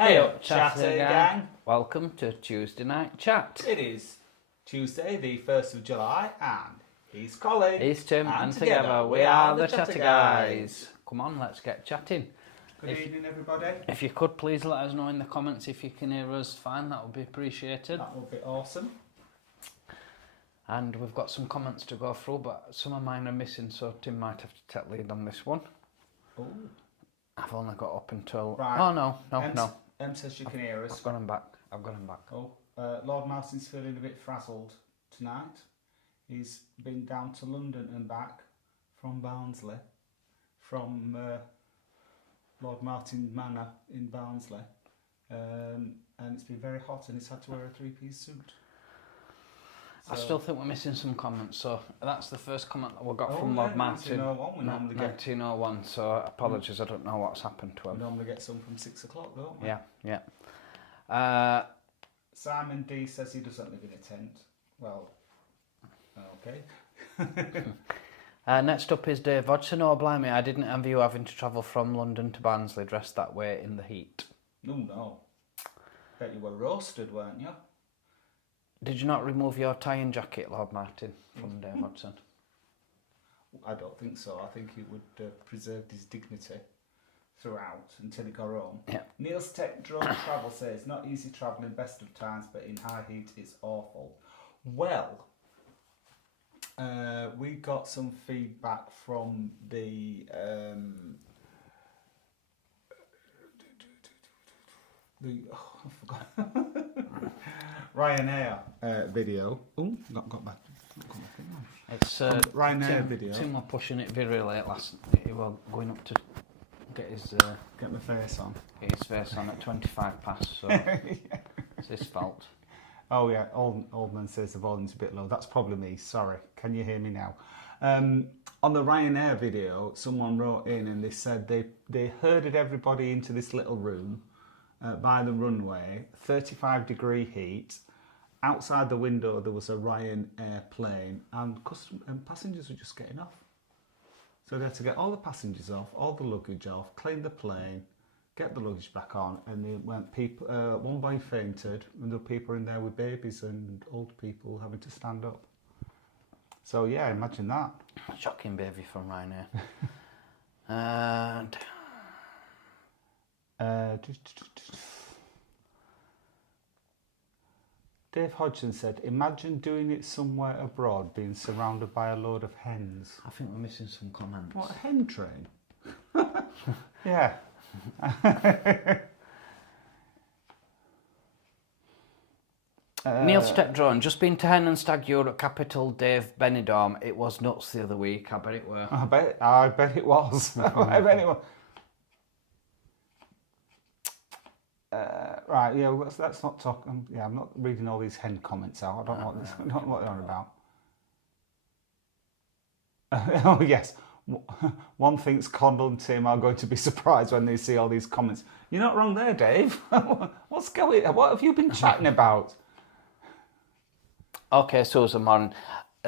Hey up, chatter gang. Welcome to Tuesday Night Chat. It is Tuesday, the 1st of July, and he's Colin. He's Tim, and together we are the Chatter Guys. Come on, let's get chatting. Good evening, everybody. If you could please let us know in the comments if you can hear us fine, that would be appreciated. That would be awesome. And we've got some comments to go through, but some of mine are missing, so Tim might have to take lead on this one. Oh. I've only got up until... Right. Oh, no. Em says you can hear us. I've got him back. Oh, Lord Martin's feeling a bit frazzled tonight. He's been down to London and back from Barnsley, from Lord Martin Manor in Barnsley, and it's been very hot and he's had to wear a three-piece suit. So, I still think we're missing some comments, so that's the first comment that we got from Lord Martin. 1901, we normally get 1901, so apologies, I don't know what's happened to him. We normally get some from 6 o'clock, don't we? Yeah. Simon D says he doesn't live in a tent. Well, okay. Next up is Dave Hodgson. Oh, blimey, I didn't envy you having to travel from London to Barnsley dressed that way in the heat. No. Bet you were roasted, weren't you? Did you not remove your tie and jacket, Lord Martin, from Dave Hodgson? I don't think so. I think he would preserved his dignity throughout until he got home. Yeah. Neil's Tech Drone Travel says, not easy travelling best of times, but in high heat it's awful. Well, we got some feedback from the I forgot. Ryanair video. Oh, got my thing on. It's Ryanair video. Tim was pushing it very late last night. He was going up to get his Get my face on. Get his face on at 25 past, so Yeah. it's his fault. Oh yeah, Oldman says the volume's a bit low. That's probably me. Sorry. Can you hear me now? On the Ryanair video, someone wrote in and they said they herded everybody into this little room by the runway, 35-degree heat. Outside the window there was a Ryanair plane, and passengers were just getting off. So they had to get all the passengers off, all the luggage off, clean the plane, get the luggage back on, and they went. People, one boy fainted, and there were people in there with babies and old people having to stand up. So yeah, imagine that. Shocking baby from Ryanair. And Dave Hodgson said, imagine doing it somewhere abroad, being surrounded by a load of hens. I think we're missing some comments. What, a hen train? Yeah. Neil Step Drone, just been to Hen and Stag Europe capital Dave Benidorm. It was nuts the other week, I bet it were. I bet it was. I bet it was. Right, yeah, let's not talk. I'm not reading all these hen comments out. I don't know what they're on about. Oh yes, one thinks Condell and Tim are going to be surprised when they see all these comments. You're not wrong there, Dave. What's going on? What have you been chatting about? Okay, Susan Morin.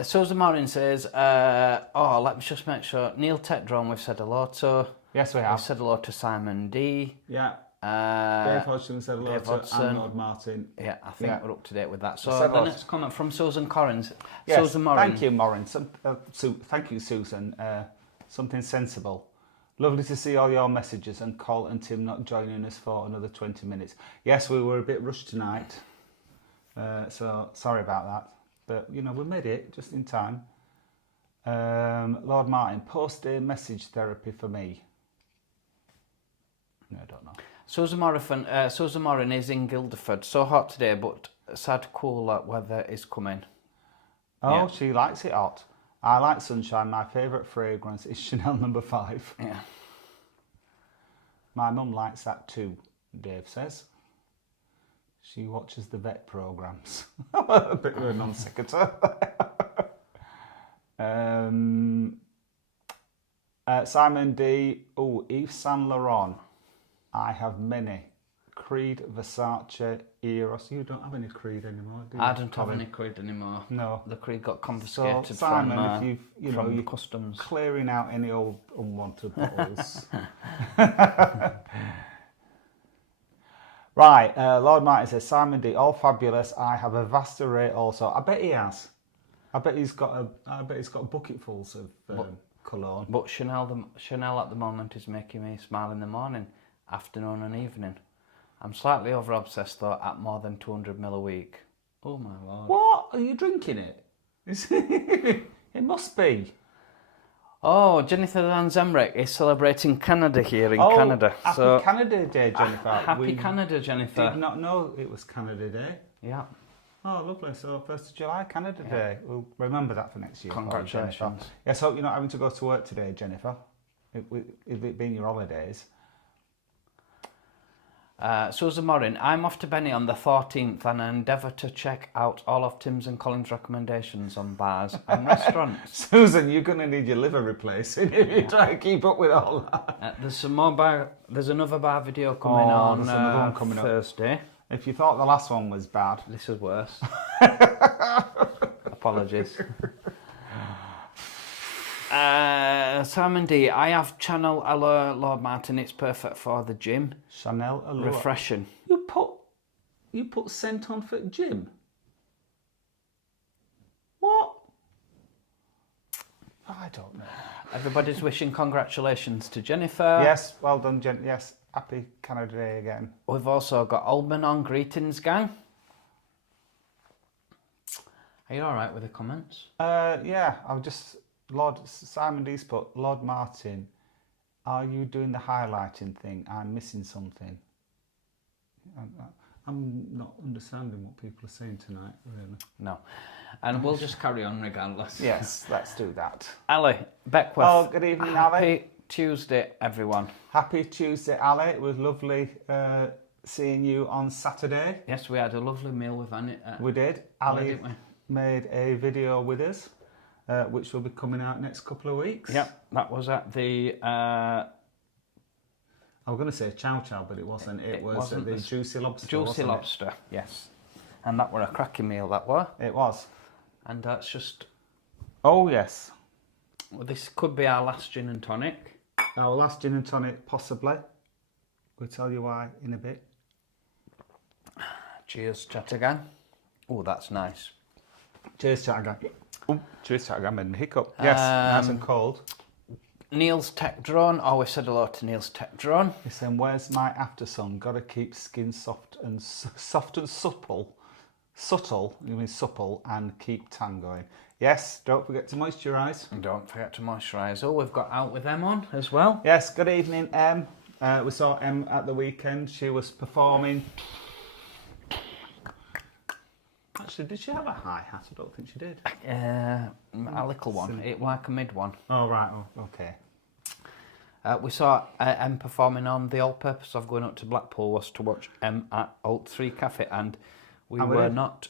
Susan Morin says, let me just make sure. Neil Tech Drone, we've said hello to. Yes, we have. We've said hello to Simon D. Yeah. Dave Hodgson said hello to Lord Martin. Yeah, I think we're up to date with that. So the next comment from Susan Collins. Yes, Susan Morin. thank you, Morin. Thank you, Susan. Something sensible. Lovely to see all your messages and Col and Tim not joining us for another 20 minutes. Yes, we were a bit rushed tonight, so sorry about that. But, we made it just in time. Lord Martin, post a message therapy for me. No, I don't know. Susan Morin is in Guildford. So hot today, but sad cooler weather is coming. Oh, yeah. She likes it hot. I like sunshine. My favourite fragrance is Chanel No. 5. Yeah. My mum likes that too, Dave says. She watches the vet programmes. A bit of a non sequitur. Simon D. Oh, Yves Saint Laurent. I have many. Creed, Versace, Eros. You don't have any Creed anymore, do you? I don't have any Creed anymore. No. The Creed got confiscated so, Simon, from, if from you're customs. Clearing out any old unwanted bottles. Right, Lord Martin says, Simon D, all fabulous. I have a vast array also. I bet he has. I bet he's got bucketfuls of cologne. But Chanel at the moment is making me smile in the morning, afternoon and evening. I'm slightly over obsessed though at more than 200ml a week. Oh my lord. What? Are you drinking it? It must be. Oh, Jennifer Van Zemrek is celebrating Canada here in Canada. Happy Canada Day, Jennifer. Happy Canada, Jennifer. Did not know it was Canada Day. Yeah. Oh, lovely. So 1st of July, Canada Day. We'll remember that for next year. Congratulations. Yes, hope you're not having to go to work today, Jennifer. If it being your holidays. Susan Morin, I'm off to Benny on the 14th and I endeavour to check out all of Tim's and Colin's recommendations on bars and restaurants. Susan, you're going to need your liver replacing if you try to keep up with all that. There's another bar video coming on there's another one coming Thursday. If you thought the last one was bad. This is worse. Apologies. Simon D, I have Channel Allure Lord Martin. It's perfect for the gym. Chanel Allure. Refreshing. You put scent on for gym? What? I don't know. Everybody's wishing congratulations to Jennifer. Yes, well done, Jen. Yes, happy Canada Day again. We've also got Oldman on. Greetings, gang. Are you all right with the comments? Yeah, I'll just... Simon D's put, Lord Martin, are you doing the highlighting thing? I'm missing something. I'm not understanding what people are saying tonight, really. No. And we'll just carry on regardless. Yes, let's do that. Ali Beckworth. Oh, good evening, Ali. Happy Tuesday, everyone. Happy Tuesday, Ali. It was lovely seeing you on Saturday. Yes, we had a lovely meal with Annie. We did. Ali made a video with us. Which will be coming out next couple of weeks. Yep, that was at the... I was going to say Chow Chow, but it wasn't. It was at the Juicy Lobster. Juicy Lobster, yes. And that were a cracking meal, that were. It was. And that's just... Oh, yes. Well, this could be our last gin and tonic. Our last gin and tonic, possibly. We'll tell you why in a bit. Cheers, Chattergang. Oh, that's nice. Cheers, Chattergang. Oh, cheers, Chattergang. Made a hiccup. Yes, nice and cold. Neil's Tech Drone. Always said hello to Neil's Tech Drone. He's saying, where's my after sun? Got to keep skin soft and supple. Subtle, you mean supple, and keep tan going. Yes, don't forget to moisturise. And don't forget to moisturise. Oh, we've got Out With Em on as well. Yes, good evening, Em. We saw Em at the weekend. She was performing. Actually, did she have a high hat? I don't think she did. A little one. It like a mid one. Oh, right. Oh, okay. We saw Em performing on. The whole purpose of going up to Blackpool was to watch Em at Alt 3 Cafe, and we were not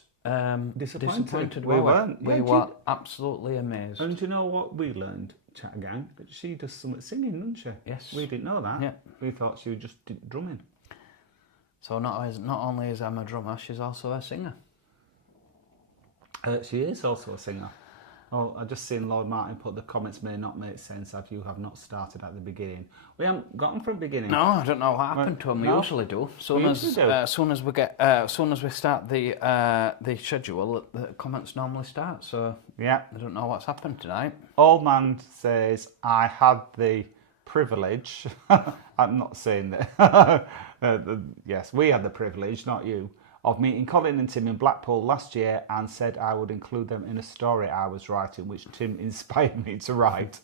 disappointed. We weren't. We were absolutely amazed. And do you know what we learned, Chattergang? She does some singing, doesn't she? Yes. We didn't know that. Yeah. We thought she was just drumming. So not only is Em a drummer, she's also a singer. She is also a singer. Oh, I just seen Lord Martin put the comments may not make sense if you have not started at the beginning. We haven't got them from the beginning. No, I don't know what happened to them. We usually do. Soon as we start the schedule, the comments normally start. So yeah, I don't know what's happened tonight. Old man says I had the privilege. I'm not saying that. Yes, we had the privilege, not you, of meeting Colin and Tim in Blackpool last year and said I would include them in a story I was writing, which Tim inspired me to write.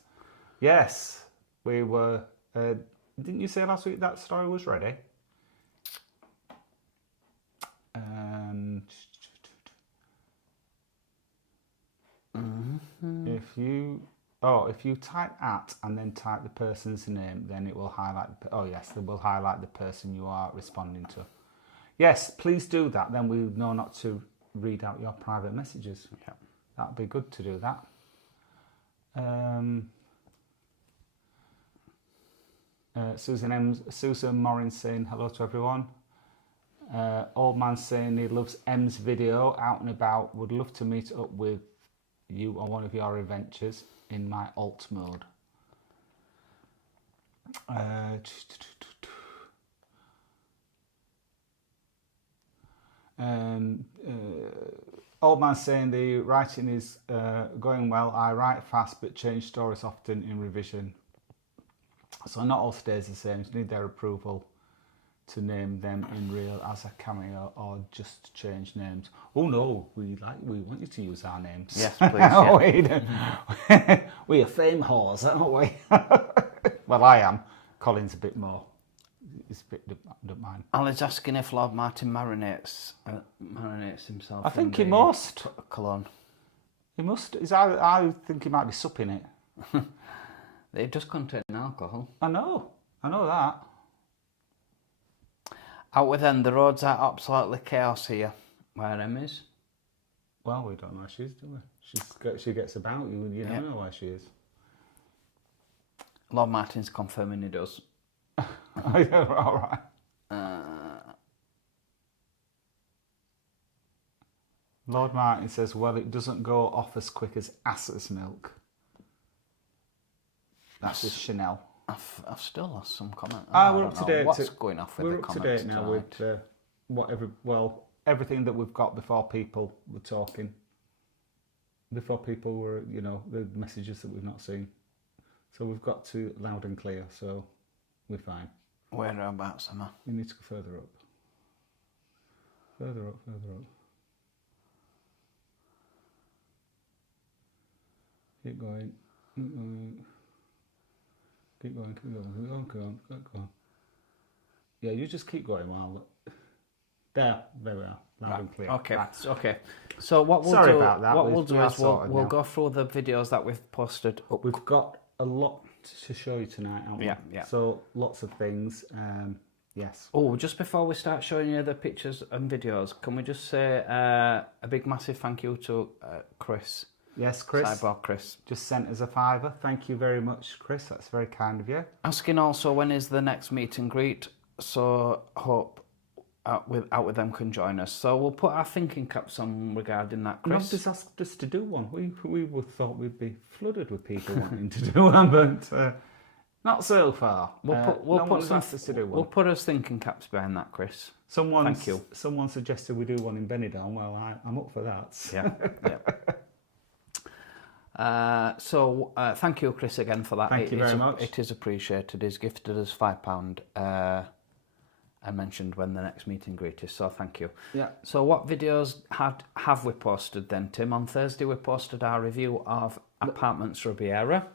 Yes, we were... didn't you say last week that story was ready? If you type at and then type the person's name, then it will highlight... Oh, yes, it will highlight the person you are responding to. Yes, please do that. Then we know not to read out your private messages. Yeah. That'd be good to do that. Susan Morin saying hello to everyone. Old man saying he loves M's video, out and about. Would love to meet up with you on one of your adventures in my alt mode. Old man saying the writing is going well. I write fast but change stories often in revision. So not all stays the same. You need their approval to name them in real as a cameo or just change names. Oh no, we want you to use our names. Yes, please. Yeah. We're fame whores, aren't we? Well, I am. Colin's a bit more. He's a bit, don't mind. Ali's asking if Lord Martin marinates himself. I think he must. Cologne. He must. I think he might be supping it. It does contain alcohol. I know that. Out with them, the roads are absolutely chaos here. Where Em is? Well, we don't know where she is, do we? She gets about you, and you don't know where she is. Lord Martin's confirming he does. All right. Lord Martin says, well, it doesn't go off as quick as ass's milk. That's with Chanel. I've still lost some comment. We're up to date. What's going off with the comments? We're up to date now with everything that we've got before people were talking. Before people were, the messages that we've not seen. So we've got to loud and clear, so we're fine. Whereabouts am I? You need to go further up. Further up. Keep going. Keep going. Yeah, you just keep going while... There we are. Loud and clear. Okay, right. okay. So what we'll Sorry do, about that. What we'll do is we'll now. go through the videos that we've posted up. We've got a lot to show you tonight, haven't we? Yeah. So lots of things. Yes. Oh, just before we start showing you the pictures and videos, can we just say a big massive thank you to Chris. Yes, Chris. Cyborg Chris. Just sent us a £5. Thank you very much, Chris. That's very kind of you. Asking also when is the next meet and greet. So hope out with them can join us. So we'll put our thinking caps on regarding that, Chris. Nobody's asked us to do one. We would thought we'd be flooded with people wanting to do one, but not so far. We'll put asked us to do one. We'll put us thinking caps behind that, Chris. Thank you. Someone suggested we do one in Benidorm. Well, I'm up for that. Yeah. So thank you, Chris, again for that. Thank you very much. It is appreciated. He's gifted us £5. I mentioned when the next meet and greet is, so thank you. Yeah. So what videos have we posted then, Tim? On Thursday we posted our review of Apartments Ribeira.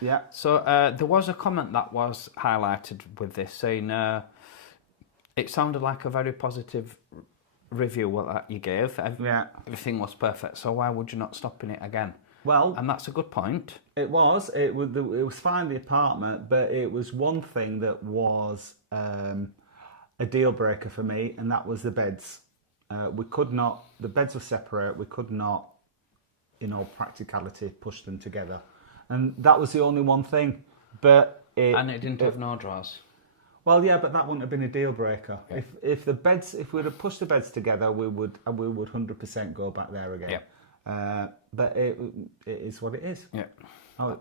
Yeah. So there was a comment that was highlighted with this saying it sounded like a very positive review that you gave. Everything was perfect, so why would you not stop in it again? Well, and that's a good point. It was fine, the apartment, but it was one thing that was a deal breaker for me, and that was the beds. The beds were separate. We could not, in all practicality, push them together, and that was the only one thing. And it didn't have no drawers. Well, yeah, but that wouldn't have been a deal breaker. Yeah. If we'd have pushed the beds together, we would 100% go back there again. Yeah. But it is what it is. Yeah.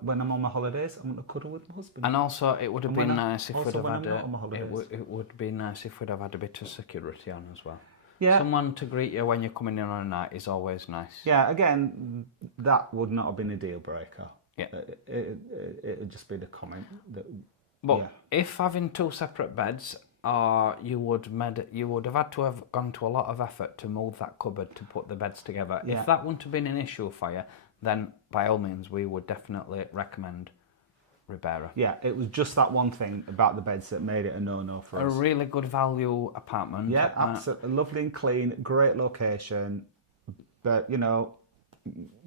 When I'm on my holidays, I'm going to cuddle with my husband. And also, it would have been nice if we'd have had it would be nice if we'd have had a bit of security on as well. Yeah. Someone to greet you when you're coming in on a night is always nice. Yeah. Again, that would not have been a deal breaker. Yeah. It would just be the comment that. But if having two separate beds, you would have had to have gone to a lot of effort to move that cupboard to put the beds together. Yeah. If that wouldn't have been an issue for you, then by all means we would definitely recommend Ribeira. Yeah, it was just that one thing about the beds that made it a no-no for us. A really good value apartment. Yeah, absolutely. Lovely and clean, great location. But, when you're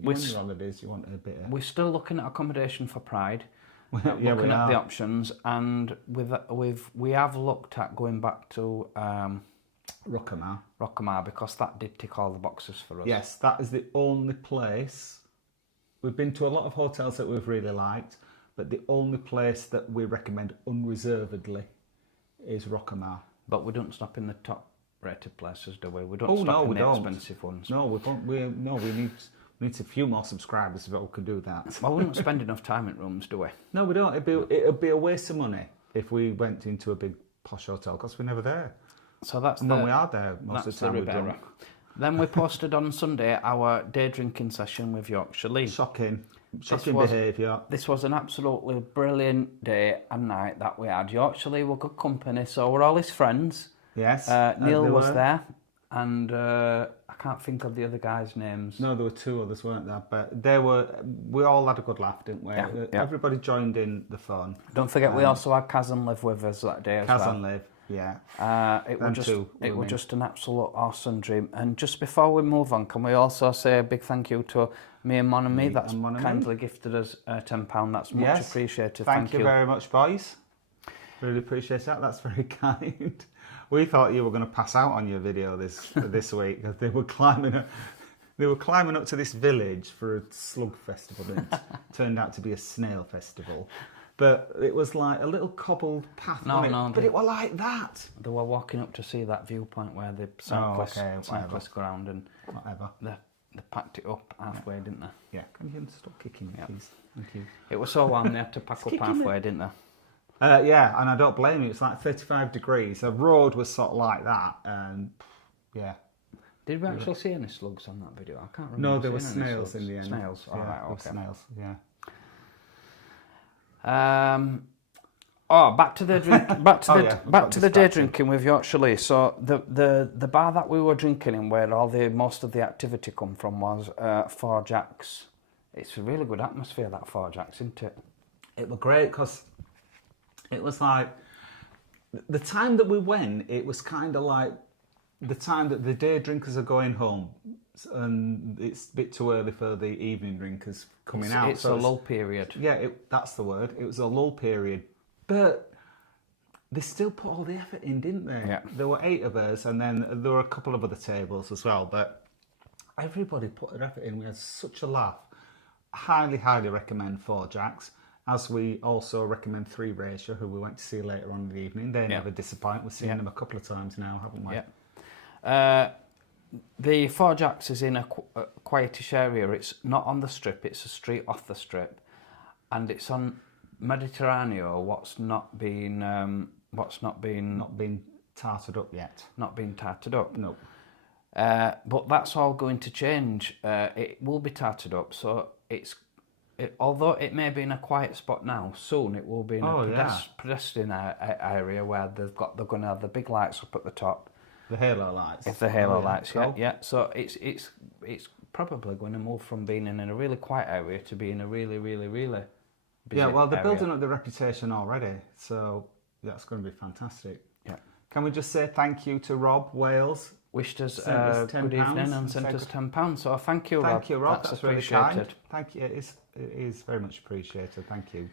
on holidays, you want a bit of... We're still looking at accommodation for Pride. Looking at the options, and we have looked at going back to Rockamar because that did tick all the boxes for us. Yes, that is the only place. We've been to a lot of hotels that we've really liked, but the only place that we recommend unreservedly is Rockamar. But we don't stop in the top-rated places, do we? We don't stop in the expensive ones. No, we need a few more subscribers so we can do that. Well, we don't spend enough time in rooms, do we? No, we don't. It'd be a waste of money if we went into a big posh hotel because we're never there. So that's And when we are there, most of the time we're Ribeira. drunk. Then we posted on Sunday our day drinking session with Yorkshire Lee. Shocking behaviour. This was an absolutely brilliant day and night that we had. Yorkshire Lee were good company, so were all his friends. Yes. Neil was there, and I can't think of the other guys' names. No, there were two others, weren't there? But we all had a good laugh, didn't we? Yeah. Everybody joined in the fun. Don't forget, we also had Kaz and Liv with us that day as well. Kaz and Liv, yeah. It was just an absolute awesome dream. And just before we move on, can we also say a big thank you to me and Mon and Me that's kindly gifted us £10. That's much appreciated. Thank you very much, boys. Really appreciate that. That's very kind. We thought you were going to pass out on your video this week because they were climbing up to this village for a slug festival. And it turned out to be a snail festival. But it was like a little cobbled path. But it was like that. They were walking up to see that viewpoint where the cyclists go around and whatever. They packed it up halfway, didn't they? Yeah. Can you stop kicking me, please? Thank you. It was so warm they had to pack up halfway, didn't they? Yeah, and I don't blame you. It's like 35 degrees. The road was sort of like that, and yeah. Did we actually see any slugs on that video? I can't remember. No, there were snails in the end. Snails, all right, okay. Snails, yeah. Back to the drink. Back to the day drinking with Yorkshire Lee. So the bar that we were drinking in, where most of the activity come from, was Four Jacks. It's a really good atmosphere, that Four Jacks, isn't it? It was great because it was like the time that we went. It was kind of like the time that the day drinkers are going home, and it's a bit too early for the evening drinkers coming out. It's a lull period. Yeah, that's the word. It was a lull period. But they still put all the effort in, didn't they? Yeah. There were 8 of us, and then there were a couple of other tables as well. But everybody put their effort in. We had such a laugh. Highly, highly recommend Four Jacks. As we also recommend Three Ratio, who we went to see later on in the evening. They never disappoint. We've seen them a couple of times now, haven't we? Yeah. The Four Jacks is in a quietish area. It's not on the strip. It's a street off the strip, and it's on Mediterraneo. What's not been tarted up yet. Not been tarted up. No. But that's all going to change. It will be tarted up. So although it may be in a quiet spot now, soon it will be in a pedestrian area where they're going to have the big lights up at the top. The halo lights. It's the halo lights, cool. Yeah. So it's probably going to move from being in a really quiet area to being a really, really, really busy well, they're area. building up the reputation already, so that's going to be fantastic. Yeah. Can we just say thank you to Rob Wales? Wished us a good evening and sent us £10. So thank you, Rob. Thank you, Rob. That's appreciated. Really kind. Thank you. It is very much appreciated. Thank you.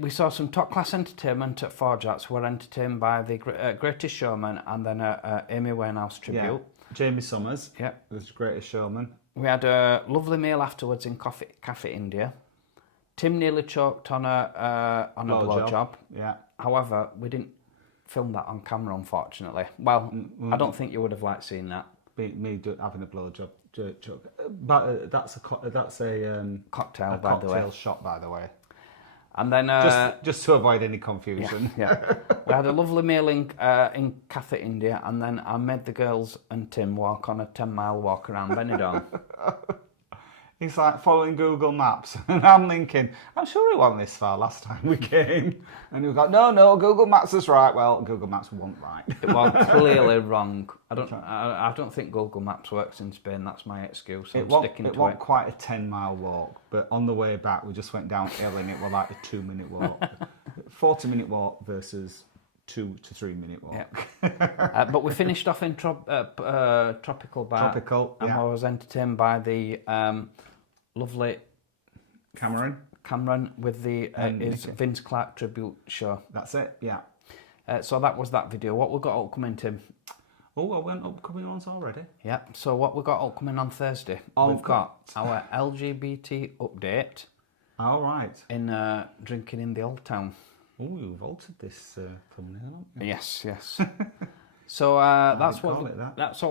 We saw some top class entertainment at Four Jacks. We were entertained by the Greatest Showman and then Amy Winehouse tribute. Yeah. Jamie Summers. Yeah, was the Greatest Showman. We had a lovely meal afterwards in Cafe India. Tim nearly choked on a blowjob. Yeah. However, we didn't film that on camera, unfortunately. Well, I don't think you would have liked seeing that. Me having a blowjob. But that's a cocktail, by the way. Cocktail shot, by the way. And then just to avoid any confusion. Yeah. We had a lovely meal in Cafe India, and then I made the girls and Tim walk on a 10-mile walk around Benidorm. He's like following Google Maps, and I'm thinking, I'm sure it wasn't this far last time we came. And he was like, no, Google Maps is right. Well, Google Maps wasn't right. It was clearly wrong. I don't think Google Maps works in Spain. That's my excuse. I'm sticking to it. It wasn't quite a 10-mile walk, but on the way back, we just went downhill, and it was like a 2-minute walk. 40-minute walk versus 2 to 3 minute walk. Yeah. But we finished off in Tropical Bar. And I was entertained by the lovely Cameron with his Vince Clarke tribute show. That's it, yeah. So that was that video. What we got upcoming, Tim? Oh, I went upcoming ones already. Yeah. So what we got upcoming on Thursday? We've got our LGBT update. All right. In Drinking in the Old Town. Oh, you've altered this thumbnail, haven't you? Yes. So that's what we've got that's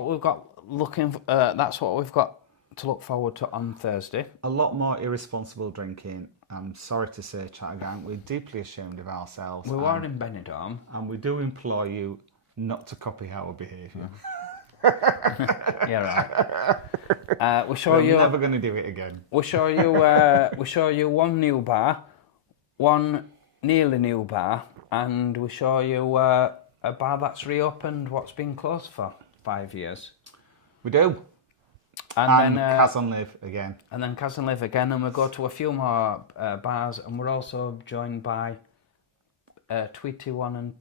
what we've got to look forward to on Thursday. A lot more irresponsible drinking. I'm sorry to say, Chattergang, we're deeply ashamed of ourselves. We were in Benidorm. And we do implore you not to copy our behaviour. Yeah, right. We'll show you. I'm never going to do it again. We'll show you. We'll show you one new bar, one nearly new bar, and we'll show you a bar that's reopened. What's been closed for 5 years. We do. And then Cas on Live again. And then Cas and Live again, and we'll go to a few more bars, and we're also joined by Tweety One and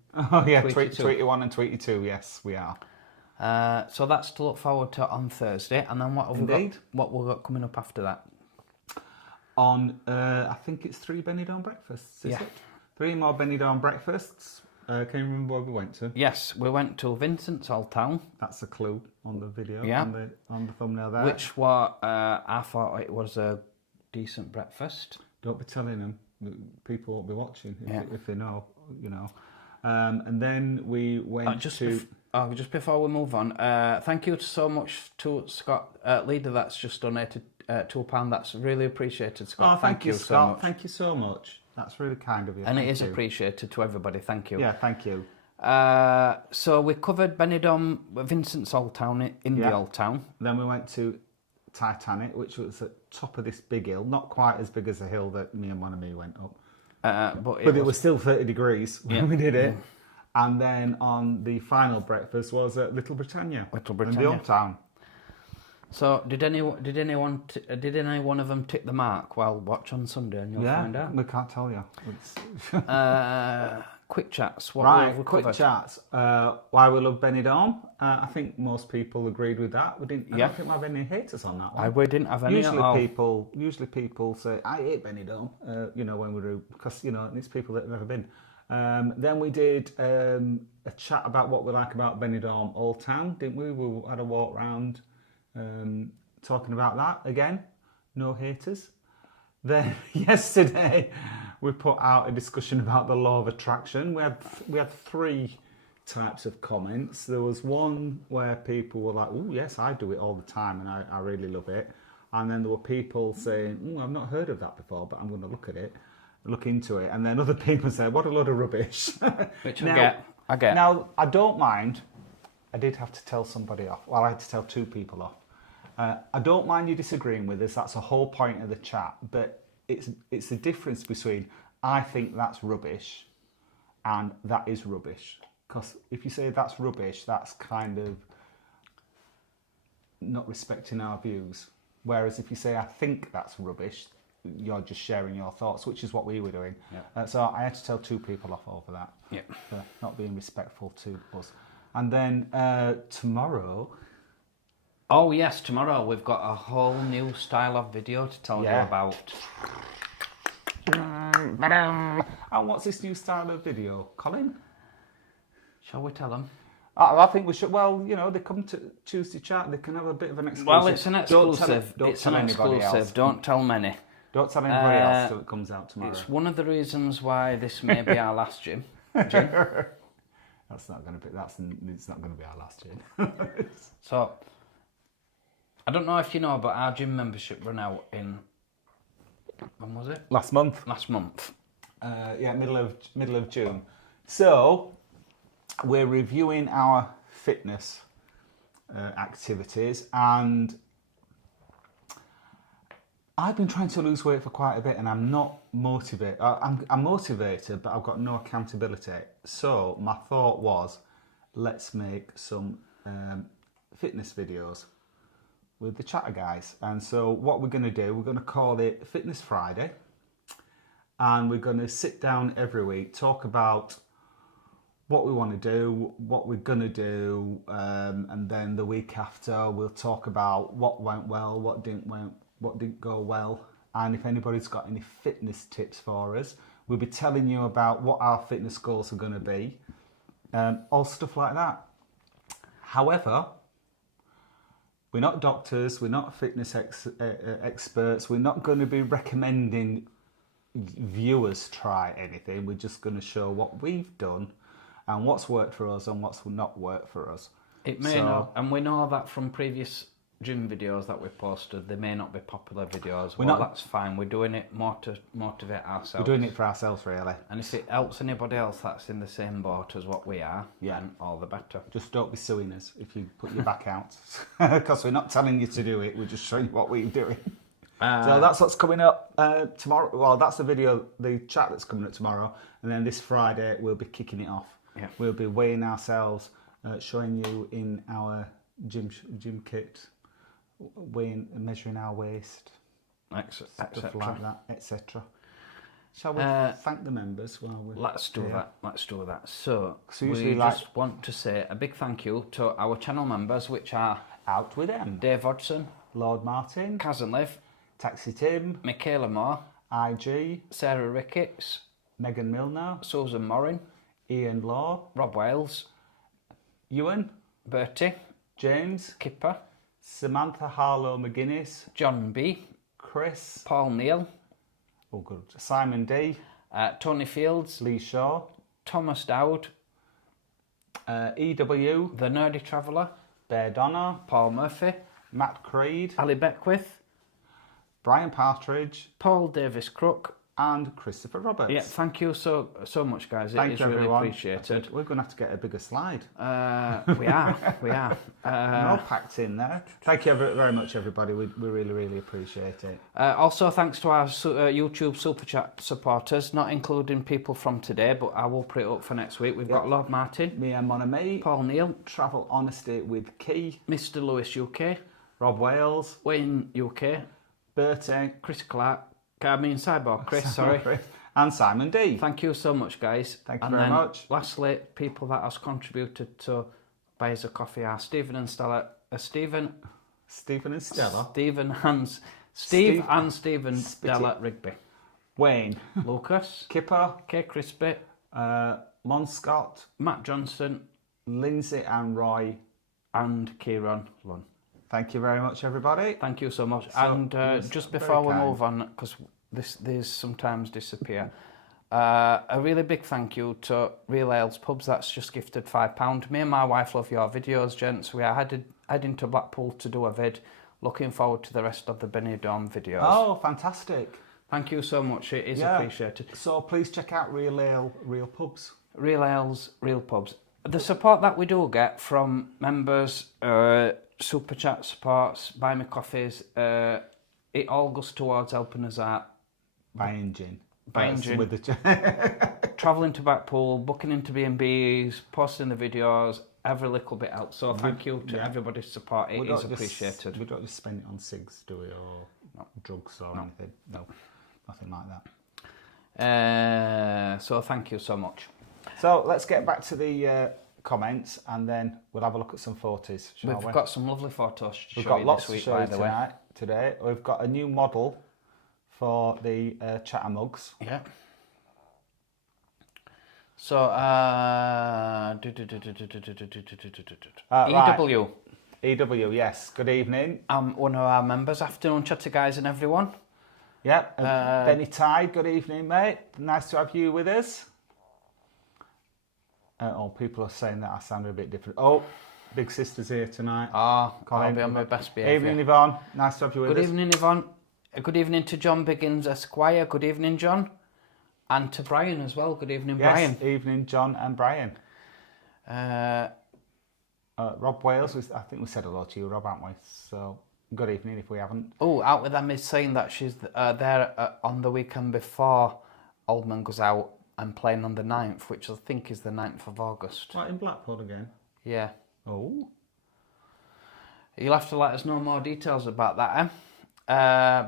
Tweety One and Tweety Two. Yes, we are. So that's to look forward to on Thursday, and then what have we got? What we've got coming up after that? On I think it's 3 Benidorm breakfasts. Is it? 3 more Benidorm breakfasts. Can you remember where we went to? Yes, we went to Vincent's Old Town. That's a clue on the video. Yeah. On the thumbnail there. Which I thought it was a decent breakfast. Don't be telling them. People won't be watching if they know. You know. And then we went just before we move on, thank you so much to Scott Leader. That's just donated £2. That's really appreciated, Scott. Oh, thank you, Scott. So much. Thank you so much. That's really kind of you. And it is appreciated to everybody. Thank you. Yeah, thank you. So we covered Benidorm, Vincent's Old Town in the Old Town. Then we went to Titanic, which was at top of this big hill, not quite as big as the hill that me and one of me went up. But it was still 30 degrees when we did it. And then on the final breakfast was at Little Britannia. In the Old Town. So did any one of them tick the mark? Well, watch on Sunday and you'll find out. We can't tell you. Quick chats. Quick chats. Why we love Benidorm. I think most people agreed with that. I don't think we have any haters on that one. We didn't have any. Usually people say I hate Benidorm. When we do, because it's people that have never been. Then we did a chat about what we like about Benidorm Old Town, didn't we? We had a walk round talking about that again. No haters. Then yesterday we put out a discussion about the law of attraction. We had 3 types of comments. There was one where people were like, "Oh yes, I do it all the time, and I really love it." And then there were people saying, "Oh, I've not heard of that before, but I'm going to look into it." And then other people said, "What a load of rubbish." Which I get. Now, I don't mind. I did have to tell somebody off. Well, I had to tell 2 people off. I don't mind you disagreeing with us. That's the whole point of the chat. But it's the difference between I think that's rubbish and that is rubbish. Because if you say that's rubbish, that's kind of not respecting our views. Whereas if you say I think that's rubbish, you're just sharing your thoughts, which is what we were doing. Yeah. So I had to tell 2 people off over that. For not being respectful to us. And then tomorrow... Oh yes, tomorrow we've got a whole new style of video to tell you about. And what's this new style of video, Colin? Shall we tell them? I think we should. Well, they come to Tuesday chat. They can have a bit of an exclusive. Well, it's an exclusive. Don't tell many. Don't tell anybody else till it comes out tomorrow. It's one of the reasons why this may be our last gym. That's not going to be. It's not going to be our last gym. So, I don't know if you know, but our gym membership ran out in. When was it? Last month. Middle of June. So, we're reviewing our fitness activities, and I've been trying to lose weight for quite a bit, and I'm not motivated. I'm motivated, but I've got no accountability. So my thought was, let's make some fitness videos with the chatter guys. And so what we're going to do, we're going to call it Fitness Friday, and we're going to sit down every week, talk about what we want to do, what we're going to do, and then the week after we'll talk about what went well, what didn't go well, and if anybody's got any fitness tips for us. We'll be telling you about what our fitness goals are going to be, all stuff like that. However, we're not doctors, we're not fitness experts, we're not going to be recommending viewers try anything. We're just going to show what we've done and what's worked for us and what's not worked for us. It may not, and we know that from previous gym videos that we posted, they may not be popular videos. Well, that's fine. We're doing it more to motivate ourselves. We're doing it for ourselves, really. And if it helps anybody else that's in the same boat as what we are, then all the better. Just don't be suing us if you put your back out. Because we're not telling you to do it, we're just showing you what we're doing. So that's what's coming up tomorrow. Well, that's the chat that's coming up tomorrow. And then this Friday, we'll be kicking it off. Yeah. We'll be weighing ourselves, showing you in our gym kit, weighing, measuring our waist, stuff like that, etc. Shall we thank the members while we're Let's do that. Let's do that. So usually we just want to say a big thank you to our channel members, which are Out With Them, Dave Hodgson, Lord Martin, Kaz and Liv, Taxi Tim, Michaela Moore, IG, Sarah Ricketts, Megan Milner, Susan Morin, Ian Law, Rob Wales, Ewan, Bertie, James, Kipper, Samantha Harlow McGuinness, John B, Chris, Paul Neal, oh good, Simon D, Tony Fields, Lee Shaw, Thomas Dowd, EW, The Nerdy Traveller, Bear Donner, Paul Murphy, Matt Creed, Ali Beckwith, Brian Partridge, Paul Davis Crook, and Christopher Roberts. Yeah, thank you so much, guys. Thank It is you, really everyone. appreciated. We're going to have to get a bigger slide. We are. All packed in there. Thank you very much, everybody. We really, really appreciate it. Also, thanks to our YouTube Super Chat supporters, not including people from today, but I will put it up for next week. We've got Lord Martin, Me and Monami, Paul Neal, Travel Honesty with Key, Mr. Lewis UK, Rob Wales, Wayne UK, Bertie, Chris Clark, Cyborg Chris, sorry. and Simon D. Thank you so much, guys. Thank you and very then, much. Lastly, people that has contributed to buy us a coffee are Stephen and Stella. Stephen and Stella. Steve and Stephen Spit Stella it. Rigby. Wayne. Lucas. Kipper. Kay Crispy. Lon Scott. Matt Johnson. Lindsay and Roy. And Kieran Lunn. Thank you very much, everybody. Thank you so much. So, and just before we move on, because these sometimes disappear, a really big thank you to Real Ales Pubs. That's just gifted £5. Me and my wife love your videos, gents. We are heading to Blackpool to do a vid. Looking forward to the rest of the Benidorm videos. Oh, fantastic. Thank you so much. It is appreciated. So please check out Real Ale, Real Pubs. Real Ales, Real Pubs. The support that we do get from members, Super Chat supports, Buy Me Coffees, it all goes towards helping us out. Buying gin. With the travelling to Blackpool, booking into B&Bs, posting the videos, every little bit else. So thank you to everybody's support. It is appreciated. We don't just spend it on cigs, do we, or drugs or anything? No, nothing like that. So thank you so much. So let's get back to the comments, and then we'll have a look at some photos, shall we? We've got some lovely photos to We've show got you lots this week, to show by you the way. today. We've got a new model for the chatter mugs. Yeah. So, EW. EW, yes. Good evening. I'm one of our members. Afternoon chatter, guys, and everyone. Yep. Benny Tide, good evening, mate. Nice to have you with us. People are saying that I sounded a bit different. Oh, Big Sister's here tonight. Colin, I'll be on my best behaviour. Evening, Yvonne. Nice to have you with us. Good evening, Yvonne. Good evening to John Biggins, Esquire. Good evening, John. And to Brian as well. Good evening, Brian. Yes, evening, John and Brian. Rob Wales, I think we said hello to you, Rob, haven't we? So, good evening if we haven't. Oh, Out With Them is saying that she's there on the weekend before Oldman goes out and playing on the 9th, which I think is the 9th of August. Right, in Blackpool again? Yeah. Oh. You'll have to let us know more details about that,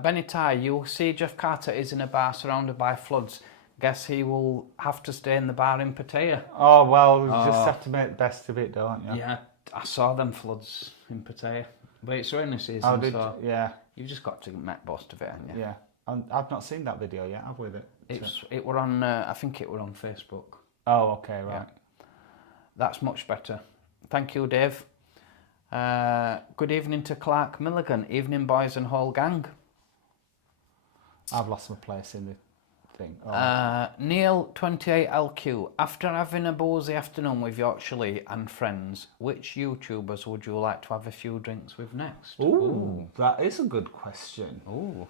Benny Ty, you'll see Jeff Carter is in a bar surrounded by floods. Guess he will have to stay in the bar in Pattaya. Oh, well, we just have to make the best of it, don't you? Yeah, I saw them floods in Pattaya. But it's rainy season, so yeah. You've just got to make most of it, haven't you? Yeah. I've not seen that video yet, have we? It were on, I think it were on Facebook. Oh, okay, right. Yeah. That's much better. Thank you, Dave. Good evening to Clark Milligan. Evening, boys and whole gang. I've lost my place in the thing. Oh. Neil 28LQ. After having a boozy afternoon with Yorkshire Lee and friends, which YouTubers would you like to have a few drinks with next? Ooh, that is a good question. Ooh.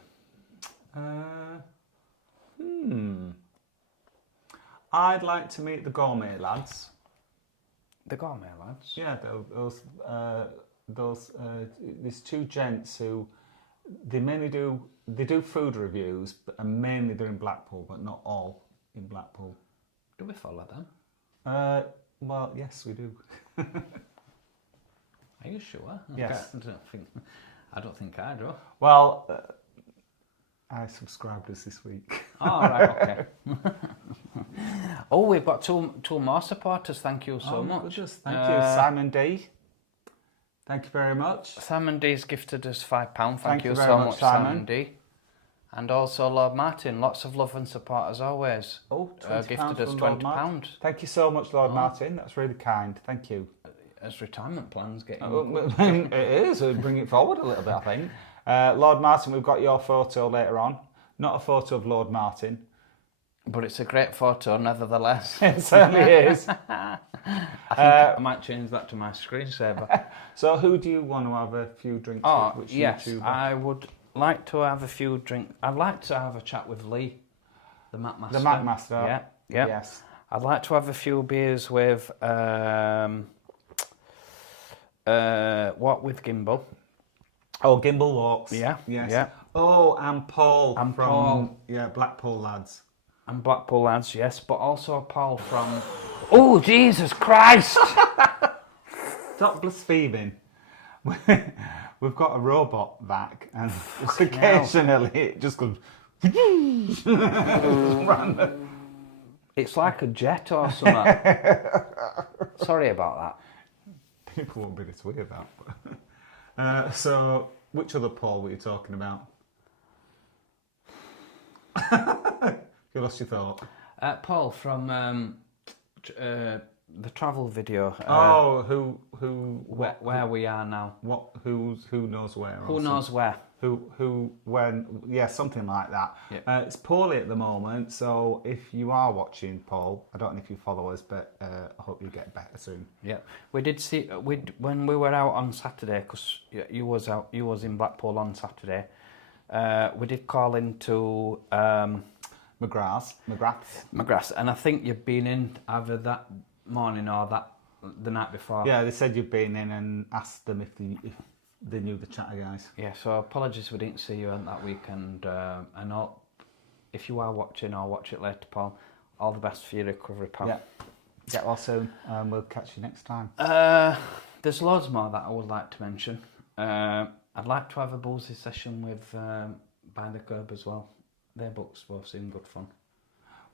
I'd like to meet the Gourmet lads. The Gourmet lads? Yeah, there's two gents who they do food reviews, and mainly they're in Blackpool, but not all in Blackpool. Do we follow them? Well, yes, we do. Are you sure? Yes. I don't think I do. Well, I subscribed us this week. Oh, right, okay. Oh, we've got two more supporters. Thank you so much. Thank you, Simon D. Thank you very much. Simon D's gifted us £5. Thank you very so much, much, Simon D. And also Lord Martin, lots of love and support as always. Oh, gifted us £20. Thank you so much, Lord Martin. That's really kind. Thank you. As retirement plans getting... It is. Bring it forward a little bit, I think. Lord Martin, we've got your photo later on. Not a photo of Lord Martin. But it's a great photo, nevertheless. It certainly is. I think I might change that to my screensaver. So who do you want to have a few drinks with? Which yes, YouTuber? I would like to have a few drinks. I'd like to have a chat with Lee, the Mac Master. The Mac Master. Yeah. Yes. I'd like to have a few beers with with Gimbal. Oh, Gimbal Walks. Yeah. Yes. Yeah. Oh, and Paul from Paul. Blackpool lads. And Blackpool lads, yes, but also Paul from... Oh, Jesus Christ! Stop blaspheming. We've got a robot back, and just occasionally it just goes... random. It's like a jet or something. Sorry about that. People won't be this weird about. So, which other Paul were you talking about? You lost your thought. Paul from the travel video. Where we are now. Who knows where? Who knows where? Who when? Yeah, something like that. Yep. It's poorly at the moment, so if you are watching, Paul, I don't know if you follow us, but I hope you get better soon. Yeah, we did see when we were out on Saturday, because you was in Blackpool on Saturday. We did call into McGrath's, and I think you've been in either that morning or the night before. Yeah, they said you've been in and asked them if they knew the Chatter guys. Yeah, so apologies we didn't see you on that weekend. And if you are watching or watch it later, Paul, all the best for your recovery, pal. Yeah, get well soon, and we'll catch you next time. There's loads more that I would like to mention. I'd like to have a boozy session with By the Curb as well. Their books both seem good fun.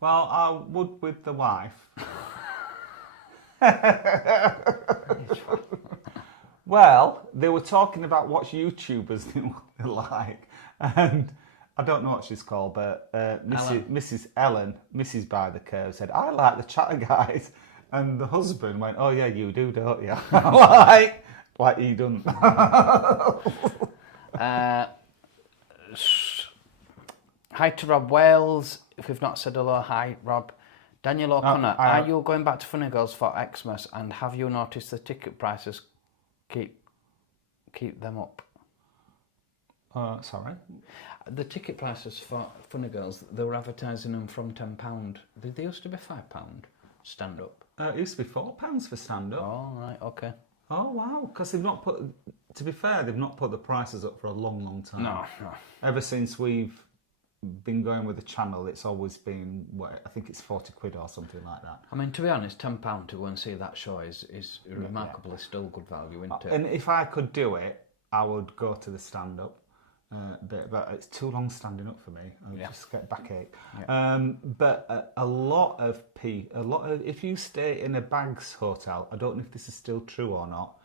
Well, I would with the wife. Well, they were talking about what YouTubers they like, and I don't know what she's called, but Mrs. Ellen, Mrs. By the Curve, said, I like the Chatter guys, and the husband went, oh yeah, you do, don't you? like he doesn't. Hi to Rob Wales. If we've not said hello, hi Rob. Daniel O'Connor, are you going back to Funny Girls for Xmas, and have you noticed the ticket prices keep them up? Sorry? The ticket prices for Funny Girls, they were advertising them from £10. They used to be £5 stand up. It used to be £4 for stand up. Oh, right, okay. Oh, wow. Because they've not put, to be fair, they've not put the prices up for a long, long time. No. Ever since we've been going with the channel, it's always been, I think it's 40 quid or something like that. I mean, to be honest, £10 to go and see that show is remarkably still good value, isn't it? And if I could do it, I would go to the stand-up bit, but it's too long standing up for me. I just get backache. Yeah. But a lot of if you stay in a Bags hotel, I don't know if this is still true or not,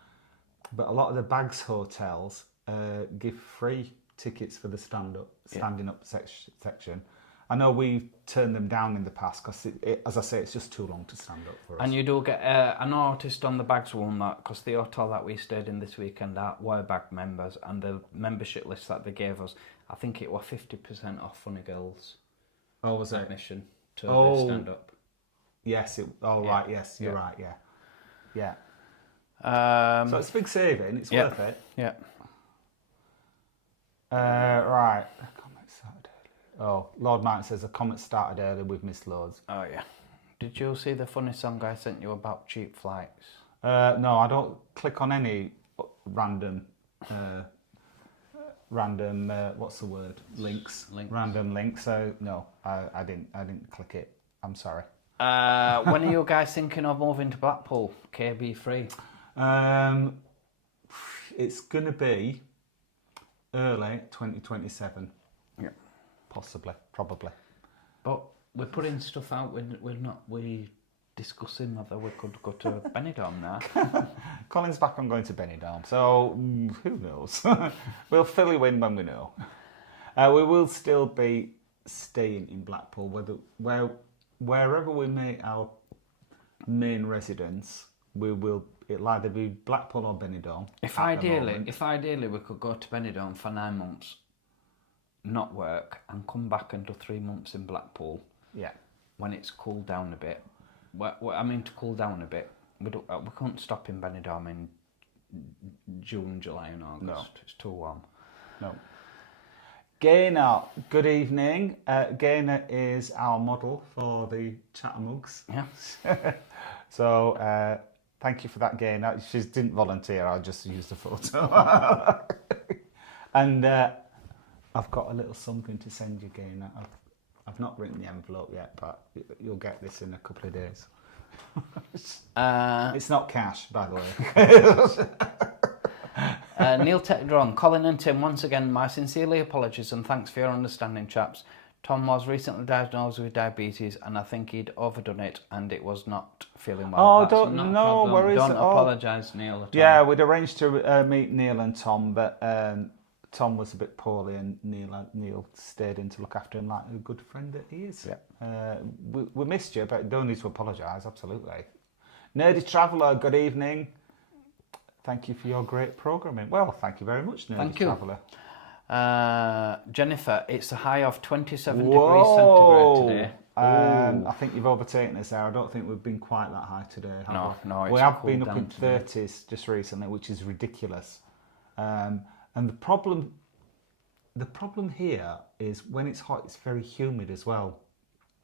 but a lot of the Bags hotels give free tickets for the standing up section. I know we've turned them down in the past because, as I say, it's just too long to stand up for us. And you do get an artist on the Bags one that, because the hotel that we stayed in this weekend were Bag members, and the membership list that they gave us, I think it was 50% off Funny Girls. Oh, was it? admission to Oh. the stand-up. Yes. Right. Yes, you're right. Yeah. So it's a big saving. It's worth it. Yeah. Right. Comment started early. Oh, Lord Martin says the comment started early. We've missed loads. Oh yeah. Did you see the funny song I sent you about cheap flights? No, I don't click on any random. What's the word? Links. Random links. So no, I didn't click it. I'm sorry. When are you guys thinking of moving to Blackpool? KB free. It's gonna be early 2027. Yeah. Possibly, probably. But we're putting stuff out. We're discussing whether we could go to Benidorm now. Colin's back on going to Benidorm, so who knows? We'll fill you in when we know. We will still be staying in Blackpool, wherever we make our main residence. It'll either be Blackpool or Benidorm. If ideally we could go to Benidorm for 9 months, not work, and come back and do 3 months in Blackpool. Yeah. When it's cooled down a bit. To cool down a bit. We couldn't stop in Benidorm in June, July, and August. No. It's too warm. No. Gaynor, good evening. Gaynor is our model for the Chattermugs. Yeah. So thank you for that, Gaynor. She didn't volunteer. I just used a photo. And I've got a little something to send you, Gaynor. I've not written the envelope yet, but you'll get this in a couple of days. It's not cash, by the way. Neil Techdron, Colin and Tim, once again, my sincerely apologies and thanks for your understanding, chaps. Tom was recently diagnosed with diabetes and I think he'd overdone it and it was not feeling well. Oh, no worries. Don't apologise, Neil. At all. Yeah, we'd arranged to meet Neil and Tom, but Tom was a bit poorly and Neil stayed in to look after him like a good friend that he is. Yeah. We missed you, but don't need to apologise, absolutely. Nerdy Traveller, good evening. Thank you for your great programming. Well, thank you very much, Nerdy Traveller. Jennifer, it's a high of 27 degrees centigrade today. I think you've overtaken us there. I don't think we've been quite that high today. No, we have been up in 30s just recently, which is ridiculous. And the problem here is when it's hot, it's very humid as well.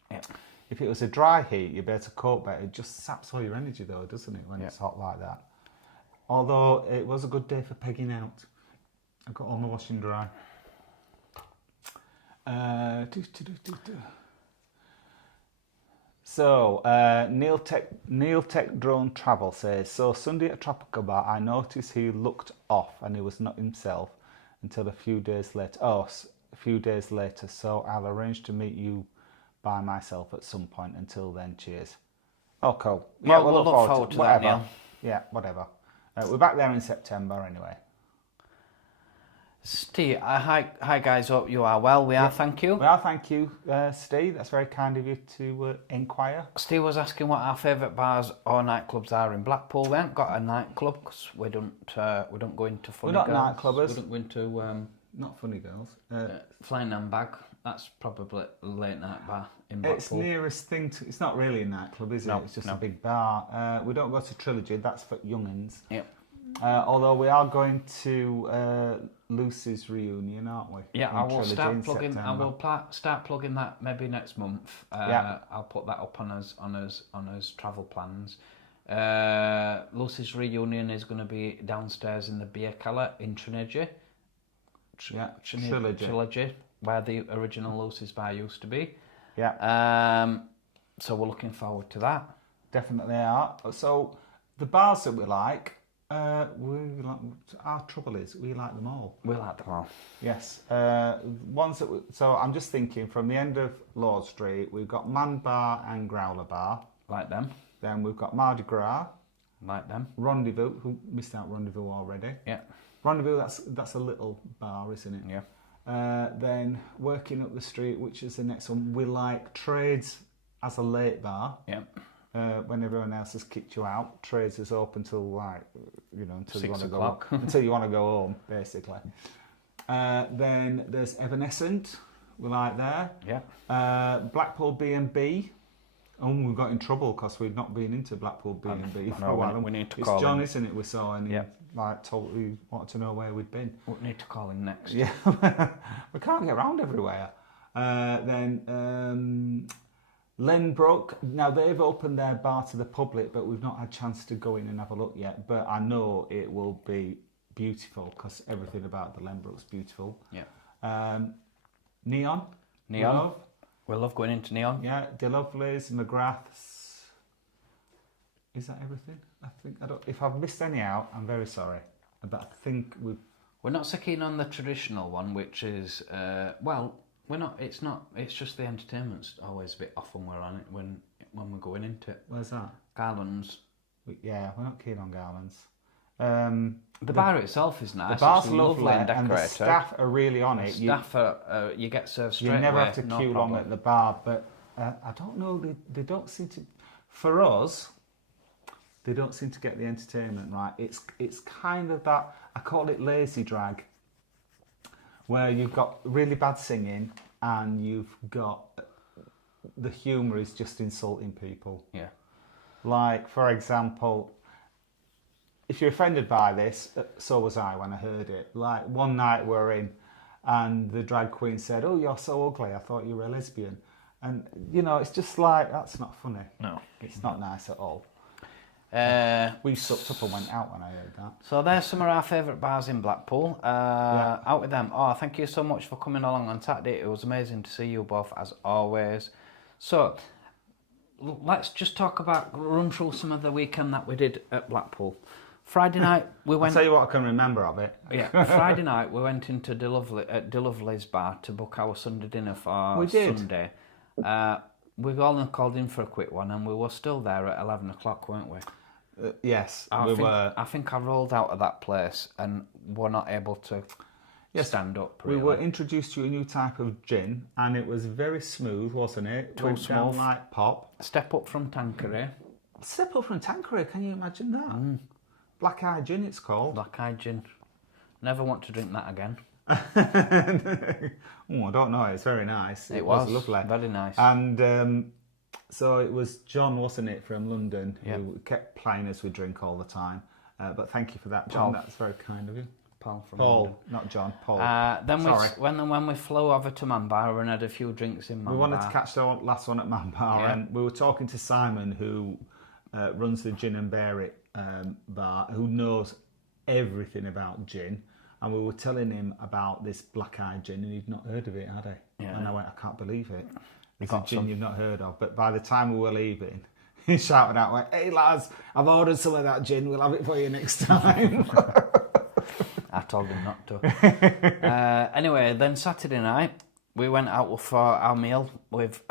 Yeah. If it was a dry heat, you'd be able to cope better. It just saps all your energy though, doesn't it, when it's hot like that? Although it was a good day for pegging out. I got all my washing dry. So, Neil Tech Drone Travel says, so Sunday at Tropical Bar, I noticed he looked off and he was not himself until a few days later. So I'll arrange to meet you by myself at some point. Until then, cheers. Oh, cool. Yeah, we'll look forward to that, Neil. Yeah, whatever. We're back there in September anyway. Steve, hi guys, hope you are well. We are, thank you. We are, thank you, Steve. That's very kind of you to inquire. Steve was asking what our favourite bars or nightclubs are in Blackpool. We haven't got a nightclub because we don't go into funny girls. We're not nightclubbers. We don't go into not funny girls. Flying Handbag. That's probably a late night bar in Blackpool. It's nearest thing to. It's not really a nightclub, is it? No, it's just a big bar. We don't go to Trilogy. That's for youngins. Yep. Although we are going to Lucy's reunion, aren't we? Yeah, I will start plugging. September. I will start plugging that maybe next month. I'll put that up on us travel plans. Lucy's reunion is going to be downstairs in the beer cellar in Trinidad. Trilogy, where the original Lucy's bar used to be. Yeah. So we're looking forward to that. Definitely are. So the bars that we like. Our trouble is we like them all. We like them all. Yes. Ones that. So I'm just thinking from the end of Lord Street, we've got Man Bar and Growler Bar. Like them. Then we've got Mardi Gras. Like them. Rendezvous. Who missed out Rendezvous already? Yeah. Rendezvous. That's a little bar, isn't it? Yeah. Then Working Up the Street, which is the next one. We like Trades as a late bar. Yeah. When everyone else has kicked you out, Trades is open till until you want to o'clock. until you want to go home, basically. Then there's Evanescent, we like there. Yeah. Blackpool B&B. Oh, we got in trouble because we'd not been into Blackpool B&B for a while. We need to it's call John, him. isn't it? We saw and he like totally wanted to know where we'd been. We need to call him next. Yeah, we can't get around everywhere. Then Lenbrook. Now they've opened their bar to the public, but we've not had a chance to go in and have a look yet. But I know it will be beautiful because everything about the Lenbrook's beautiful. Yeah. Neon. Neon. We love going into Neon. Yeah, De Lovely's, McGrath's. Is that everything? I think if I've missed any out, I'm very sorry. But I think we're not so keen on the traditional one, which is we're not. It's not. It's just the entertainment's always a bit off when we're on it when we're going into it. Where's that? Garlands. Yeah, we're not keen on Garlands. The bar itself is nice. The bar's it's lovely and decorated. the staff are really on it. Staff are you get served straight away. You never have to no queue problem. long at the bar, but I don't know. They don't seem to. For us, they don't seem to get the entertainment right. It's kind of that, I call it lazy drag, where you've got really bad singing and you've got the humour is just insulting people. Yeah. Like, for example, if you're offended by this, so was I when I heard it. Like, one night we were in and the drag queen said, "Oh, you're so ugly, I thought you were a lesbian." And, you know, it's just like, that's not funny. No. It's not nice at all. We sucked up and went out when I heard that. So there's some of our favourite bars in Blackpool. Out with them. Oh, thank you so much for coming along on Saturday. It was amazing to see you both, as always. So, let's just run through some of the weekend that we did at Blackpool. Friday night, we went... I'll tell you what I can remember of it. Yeah, Friday night, we went into De Lovely's bar to book our Sunday dinner for Sunday. We all called in for a quick one, and we were still there at 11 o'clock, weren't we? Yes, we were. I think I rolled out of that place and were not able to stand up, really. We were introduced to a new type of gin, and it was very smooth, wasn't it? Too smooth. Down like pop. Step up from Tanqueray. Step up from Tanqueray, can you imagine that? Black Eye Gin, it's called. Black Eye Gin. Never want to drink that again. I don't know, it's very nice. It was lovely. Very nice. And so it was John, wasn't it, from London, who kept plying us with drink all the time. But thank you for that, John. That's very kind of you. Paul from Paul, London. not John, Paul. When we flew over to Manbar and had a few drinks in Manbar. We wanted to catch the last one at Manbar, and we were talking to Simon, who runs the Gin and Bear It bar, who knows everything about gin. And we were telling him about this Black Eye Gin, and he'd not heard of it, had he? Yeah. And I went, I can't believe it. It's a gin you've not heard of. But by the time we were leaving, he shouted out, like, "Hey lads, I've ordered some of that gin. We'll have it for you next time." I told him not to. Anyway, then Saturday night, we went out for our meal with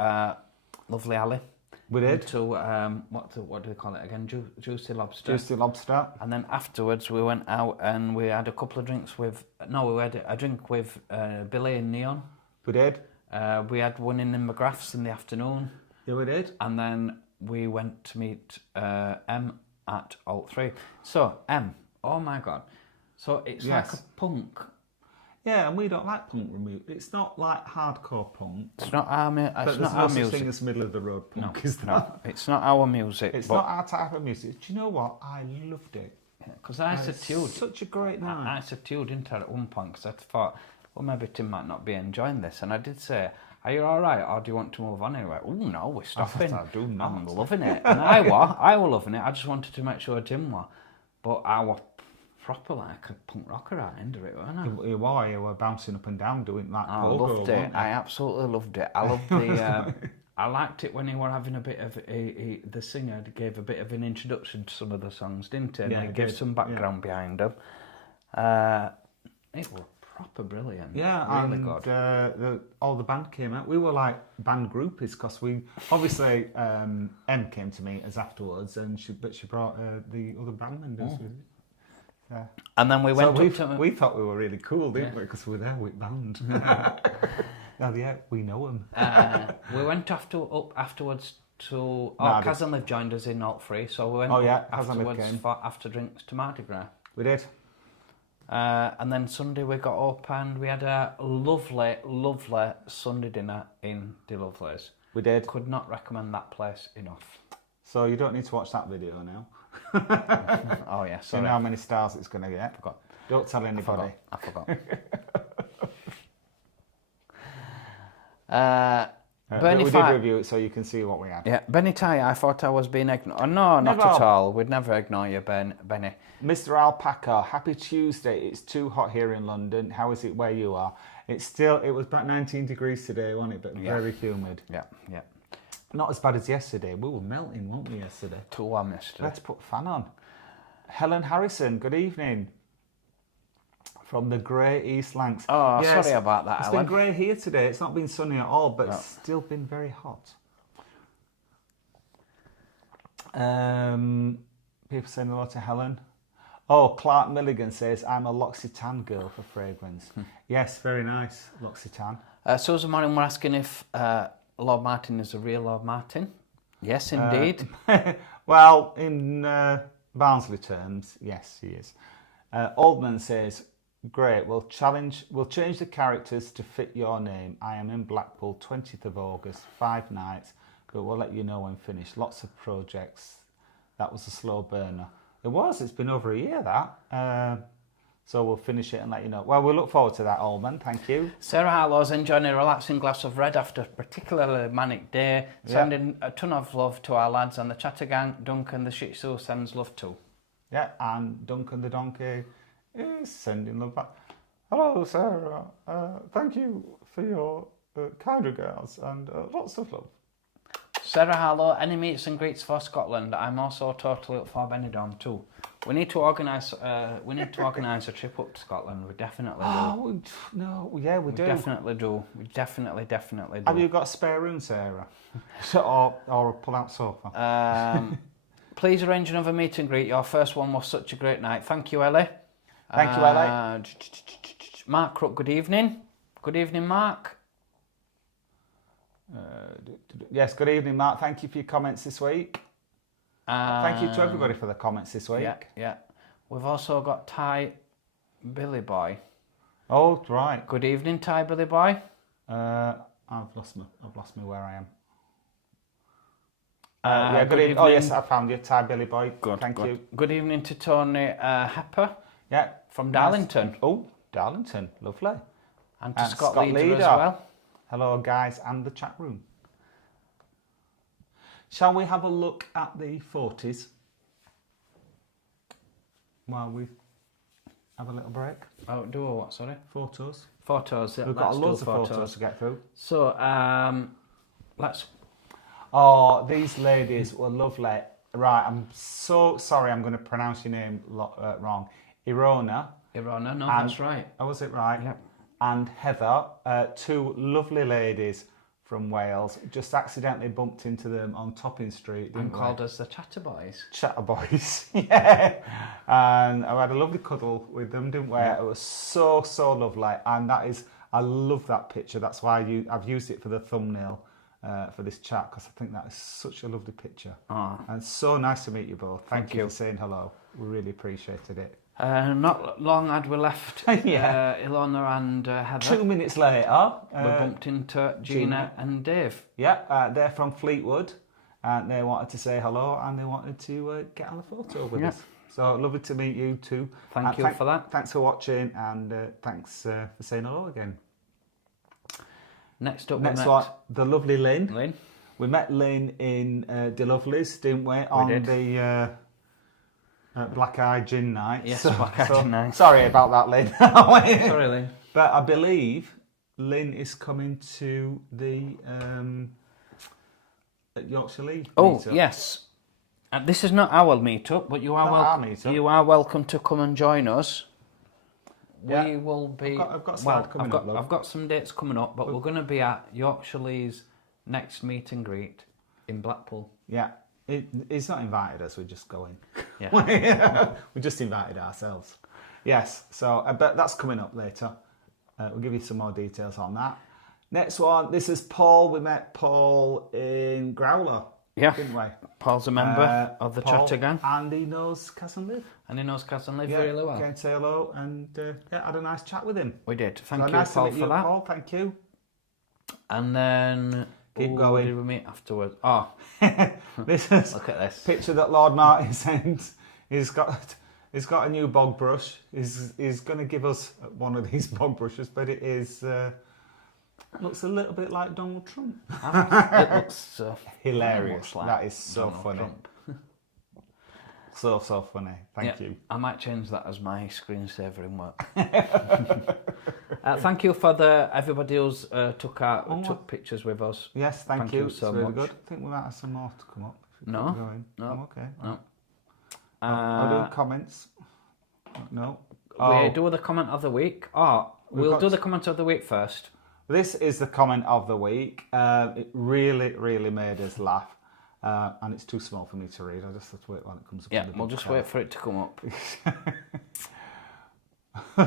lovely Ali. We did. To what do they call it again? Juicy Lobster. Juicy Lobster. And then afterwards we went out and we had a couple of drinks with... No, we had a drink with Billy and Neon. We did. We had one in the McGrath's in the afternoon. Yeah, we did. And then we went to meet M at Alt 3. So, M, oh my God. So it's like a punk. Yeah, and we don't like punk music. It's not like hardcore punk. It's not our music. But there's no such thing as middle of the road punk, is there? No, it's not our music. It's not our type of music. Do you know what? I loved it. Because I tattooed. Such a great night. I tattooed into it at one point because I thought, well, maybe Tim might not be enjoying this. And I did say, "Are you all right, or do you want to move on?" And he went, "Oh no, we're stopping. I do not. I'm loving it." And I were loving it. I just wanted to make sure Tim were. But I was proper like a punk rocker at the end of it, weren't I? You were bouncing up and down doing that. I loved it. I absolutely loved it. I loved the. I liked it when he were having a bit of the singer gave a bit of an introduction to some of the songs, didn't he? And he gave some background behind them. It was proper brilliant. Yeah, really and good. all the band came out. We were like band groupies because we obviously M came to meet us afterwards, and she brought the other band members with it. Yeah. And then we went we thought we were really cool, didn't we? Because we were there with band. We know them. We went up afterwards to... Kaz Liv joined us in Alt 3, so we went afterwards for after drinks to Mardi Gras. We did. And then Sunday we got up and we had a lovely, lovely Sunday dinner in De Lovely's. We did. Could not recommend that place enough. So you don't need to watch that video now. Oh yeah, You sorry. know how many stars it's going to get. I forgot. Don't tell anybody. I forgot. Bernie we did review it so you can see what we had. Yeah, Benny Ty, I thought I was being ignored. Oh, no, not Never. at all. We'd never ignore you, Benny. Mr. Alpaca, happy Tuesday. It's too hot here in London. How is it where you are? It was about 19 degrees today, wasn't it? But very humid. Yeah, yeah. Not as bad as yesterday. We were melting, weren't we, yesterday? Too warm yesterday. Let's put a fan on. Helen Harrison, good evening. From the grey East Lancs. Oh, sorry about that, It's Helen. been grey here today. It's not been sunny at all, but it's still been very hot. People saying hello to Helen. Oh, Clark Milligan says, I'm a L'Occitane girl for fragrance. Yes, very nice, L'Occitane. Susan Morin were asking if Lord Martin is a real Lord Martin. Yes, indeed. Well, in Barnsley terms, yes, he is. Oldman says, great, we'll change the characters to fit your name. I am in Blackpool, 20th of August, 5 nights, but we'll let you know when finished. Lots of projects. That was a slow burner. It's been over a year, that. So we'll finish it and let you know. Well, we'll look forward to that, Oldman. Thank you. Sarah Harlow's enjoying a relaxing glass of red after a particularly manic day. Sending a ton of love to our lads and the Chattergang. Duncan the Shih Tzu sends love too. Yeah, and Duncan the Donkey is sending love back. Hello, Sarah. Thank you for your kind regards and lots of love. Sarah Harlow, any meets and greets for Scotland? I'm also totally up for Benidorm too. We need to organise. A trip up to Scotland. We definitely do. Oh no, yeah, we do. Definitely do. We definitely do. Have you got a spare room, Sarah? or a pull-out sofa? Please arrange another meet and greet. Your first one was such a great night. Thank you, Ellie. Thank you, Ellie. Mark Crook, good evening. Good evening, Mark. Yes, good evening, Mark. Thank you for your comments this week. Thank you to everybody for the comments this week. Yeah. We've also got Ty Billy Boy. Oh, right. Good evening, Ty Billy Boy. I've lost me where I am. Good evening. Oh, yes, I found you, Ty Billy Boy. Good. Thank you. Good evening to Tony Hepper. Yeah. From Darlington. Nice. Oh, Darlington. Lovely. And to Scott Leader as well. Hello, guys, and the chat room. Shall we have a look at the 40s while we have a little break? Oh, do a what, sorry? Photos. Photos, yeah. We've got loads of photos to get through. So, let's... Oh, these ladies were lovely. Right, I'm so sorry I'm going to pronounce your name wrong. Irona, no, that's right. Oh, was it right? Yep. And Heather, two lovely ladies from Wales. Just accidentally bumped into them on Topping Street. And called us the Chatterboys. Chatterboys, yeah. And I had a lovely cuddle with them, didn't we? Yeah. It was so lovely. And I love that picture. That's why I've used it for the thumbnail for this chat, because I think that is such a lovely picture. Oh. And so nice to meet you both. Thank you for saying hello. We really appreciated it. Not long had we left Ilona and Heather. 2 minutes later, we bumped into Gina and Dave. Yeah, they're from Fleetwood, and they wanted to say hello, and they wanted to get on a photo with us. So lovely to meet you too. Thank you for that. Thanks for watching, and thanks for saying hello again. Next one, the lovely Lynn. We met Lynn in De Lovely's, didn't we? On the Black Eye Gin Night. Yes, Black Eye Gin Night. Sorry about that, Lynn. Sorry, Lynn. But I believe Lynn is coming to the Yorkshire League meetup. Yes. This is not our meetup, but you are welcome to come and join us. Yeah. We will be. I've got a slide coming up. I've got some dates coming up, but we're going to be at Yorkshire League's next meet and greet in Blackpool. Yeah. He's not invited us, we're just going. Yeah. We just invited ourselves. Yes, so but that's coming up later. We'll give you some more details on that. Next one, this is Paul. We met Paul in Growler. Yeah. didn't we? Paul's a member of the Paul, chat again. and he knows Cousin Liv. And he knows Cousin Liv Yeah, really well. came to say hello and had a nice chat with him. We did. Thank So you, nice Paul, to meet for you, that. Paul. Thank you. And then Keep who going. did we meet afterwards? Oh, This is look at this. picture that Lord Martin sent. He's got a new bog brush. He's going to give us one of these bog brushes, but it is looks a little bit like Donald Trump. It looks Hilarious. like That is so Donald funny. Trump. So funny. Thank you. I might change that as my screensaver in work. Thank you for everybody who's took pictures with us. Yes, thank you. so it's really much. good. I think we might have some more to come up. No, no. Oh, okay. No. I'll do comments. No. We do the comment of the week. We'll do the comment of the week first. This is the comment of the week. It really, really made us laugh. And it's too small for me to read. I just have to wait when it comes up. Yeah, we'll just wait for it to come up.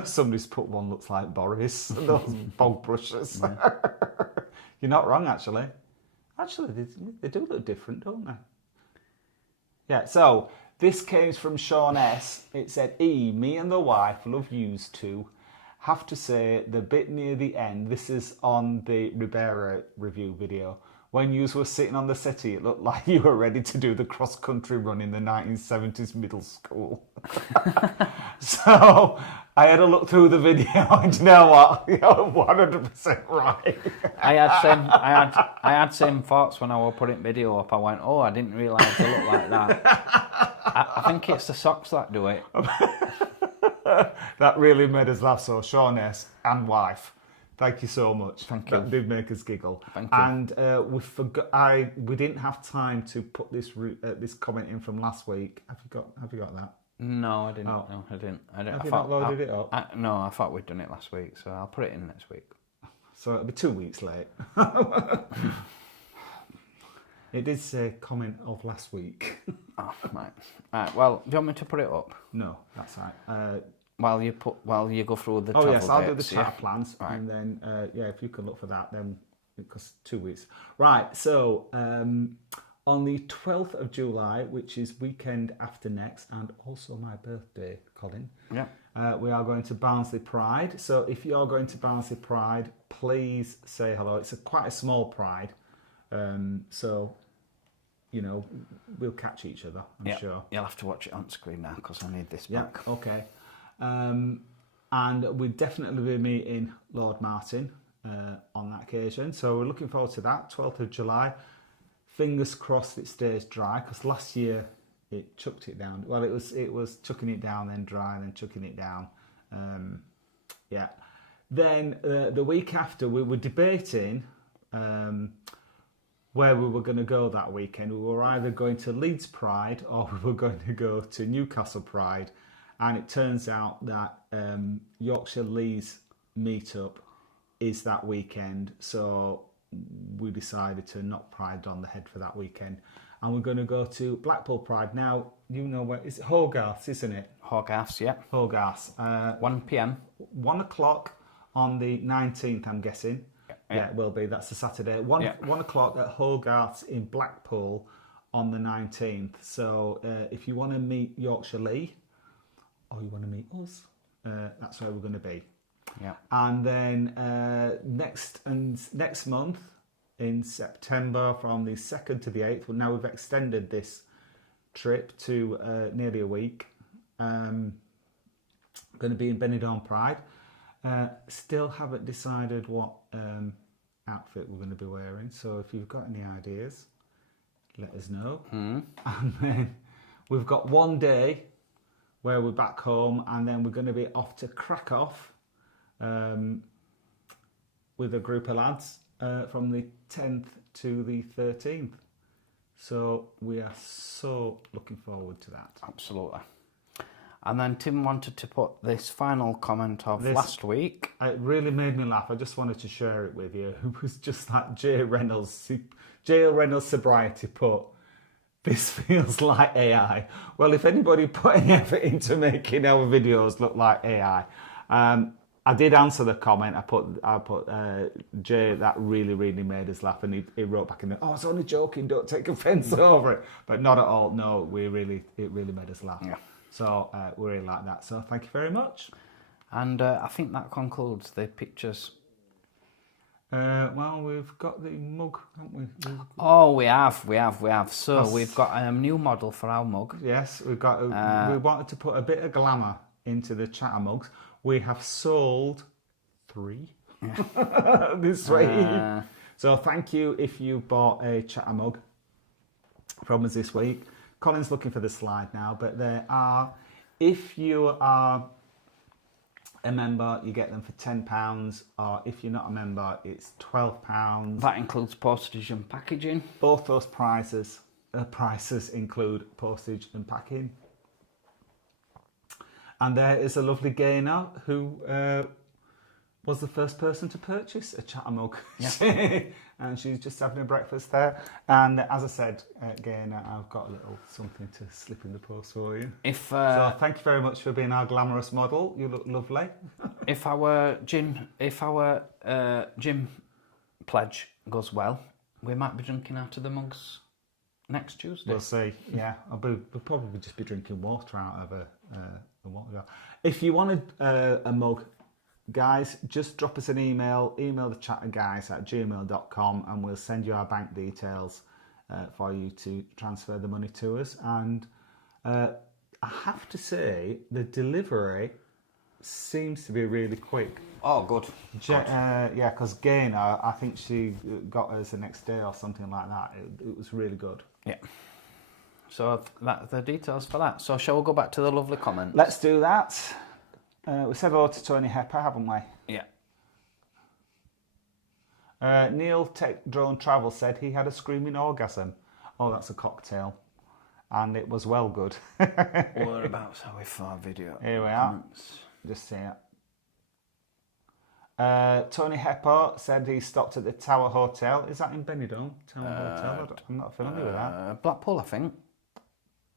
Somebody's put one looks like Boris. Those bog brushes. You're not wrong, actually. Actually, they do look different, don't they? Yeah, so this came from Sean S. It said, me and the wife love yous too. Have to say, the bit near the end, this is on the Ribera review video, when yous were sitting on the settee, it looked like you were ready to do the cross-country run in the 1970s middle school. So I had a look through the video, and you know what? You're 100% right. I had same thoughts when I was putting video up. I went, I didn't realise they look like that. I think it's the socks that do it. That really made us laugh. So Sean S. and wife, thank you so much. Thank you. That did make us giggle. Thank you. And we didn't have time to put this comment in from last week. Have you got that? No, I didn't. Oh. No, I didn't. Have you not loaded it up? No, I thought we'd done it last week, so I'll put it in next week. So it'll be 2 weeks late. It did say comment of last week. Oh, right. Well, do you want me to put it up? No, that's right. While you go through the travel yes, I'll do the dates, chat plans, Right. and then if you can look for that, then because 2 weeks. Right. So on the 12th of July, which is weekend after next, and also my birthday, Colin. Yeah. We are going to Barnsley Pride. So if you're going to Barnsley Pride, please say hello. It's quite a small Pride. So, we'll catch each other, I'm sure. You'll have to watch it on screen now because I need this Yeah, back. okay. And we'll definitely be meeting Lord Martin on that occasion. So we're looking forward to that, 12th of July. Fingers crossed it stays dry, because last year it chucked it down. Well, it was chucking it down, then dry, then chucking it down. Then the week after, we were debating where we were going to go that weekend. We were either going to Leeds Pride or we were going to go to Newcastle Pride. And it turns out that Yorkshire Leeds Meetup is that weekend. So we decided to knock Pride on the head for that weekend. And we're going to go to Blackpool Pride. Now, you know where, it's Hogarth, isn't it? Hogarth's, yeah. Hogarth. 1 p.m. 1 o'clock on the 19th, I'm guessing. Yeah, it will be. That's a Saturday. 1 o'clock at Hogarth's in Blackpool on the 19th. So if you want to meet Yorkshire Lee, or you want to meet us, that's where we're going to be. Yeah. And then next month in September, from the 2nd to the 8th, well, now we've extended this trip to nearly a week. Going to be in Benidorm Pride. Still haven't decided what outfit we're going to be wearing. So if you've got any ideas, let us know. And then we've got one day where we're back home, and then we're going to be off to Krakow with a group of lads from the 10th to the 13th. So we are so looking forward to that. Absolutely. And then Tim wanted to put this final comment of last week. It really made me laugh. I just wanted to share it with you. It was just like Jay Reynolds Sobriety put, this feels like AI. Well, if anybody put any effort into making our videos look like AI, I did answer the comment. I put Jay, that really made us laugh, and he wrote back in there, "Oh, I was only joking. Don't take offence over it." But not at all. No, it really made us laugh. Yeah. So we really like that. So thank you very much. And I think that concludes the pictures. Well, we've got the mug, haven't we? Oh, we have. So we've got a new model for our mug. Yes, we've got. We wanted to put a bit of glamour into the chatter mugs. We have sold 3 this week. So thank you if you bought a chatter mug from us this week. Colin's looking for the slide now, but there are. If you are a member, you get them for £10, or if you're not a member, it's £12. That includes postage and packaging. Both those prices include postage and packing. And there is a lovely gainer who was the first person to purchase a chatter mug. Yeah. And she's just having a breakfast there. And as I said, Gainer, I've got a little something to slip in the post for you. So thank you very much for being our glamorous model. You look lovely. If our gym pledge goes well, we might be drinking out of the mugs next Tuesday. We'll see. Yeah, we'll probably just be drinking water out of a water jar. If you wanted a mug, guys, just drop us an email the chatterguys@gmail.com, and we'll send you our bank details for you to transfer the money to us. And I have to say, the delivery seems to be really quick. Oh, good. Yeah, because Gainer, I think she got us the next day or something like that. It was really good. Yeah. So that's the details for that. So shall we go back to the lovely comments? Let's do that. We said hello to Tony Hepper, haven't we? Yeah. Neil Tech Drone Travel said he had a screaming orgasm. Oh, that's a cocktail. And it was well good. Whereabouts are we for video? Here we are. Just see it. Tony Hepper said he stopped at the Tower Hotel. Is that in Benidorm? Tower Hotel? I'm not familiar with that. Blackpool, I think.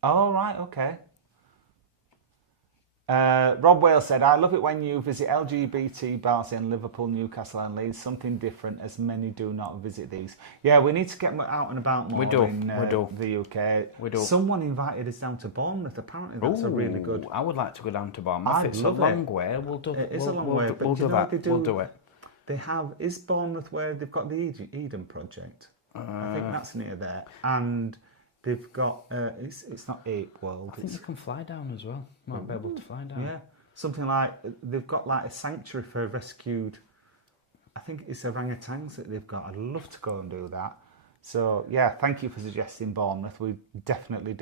Oh, right, okay. Rob Wales said, I love it when you visit LGBT bars in Liverpool, Newcastle and Leeds. Something different, as many do not visit these. Yeah, we need to get out and about more in the UK. We do. Someone invited us down to Bournemouth. Apparently that's a really good... I would like to go down to Bournemouth. I'd it's love a long way. We'll do it. It is a long way, but we'll do that. We'll do it. They have... Is Bournemouth where they've got the Eden Project? I think that's near there. And... they've got, it's not Ape World. I think you can fly down as well. Might be able to fly down. Yeah, something like, they've got like a sanctuary for rescued, I think it's orangutans that they've got. I'd love to go and do that. So yeah, thank you for suggesting Bournemouth. We're definitely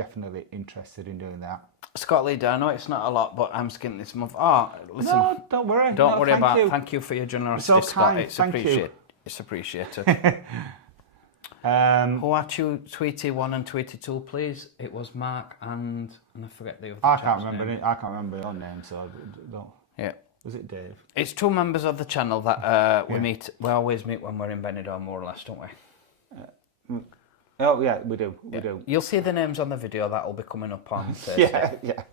interested in doing that. Scott Leader, I know it's not a lot, but I'm skipping this month. Oh, listen. No, don't worry. Don't worry about it. You. Thank you for your generosity, Scott. It's appreciated. It's appreciated. Who are Tweety 1 and Tweety 2, please? It was Mark and I forget the other. I can't remember your name, so don't. Yeah. Was it Dave? It's 2 members of the channel that we meet. We always meet when we're in Benidorm, more or less, don't we? Oh yeah, we do. We do. You'll see the names on the video that will be coming up on Thursday. Yeah.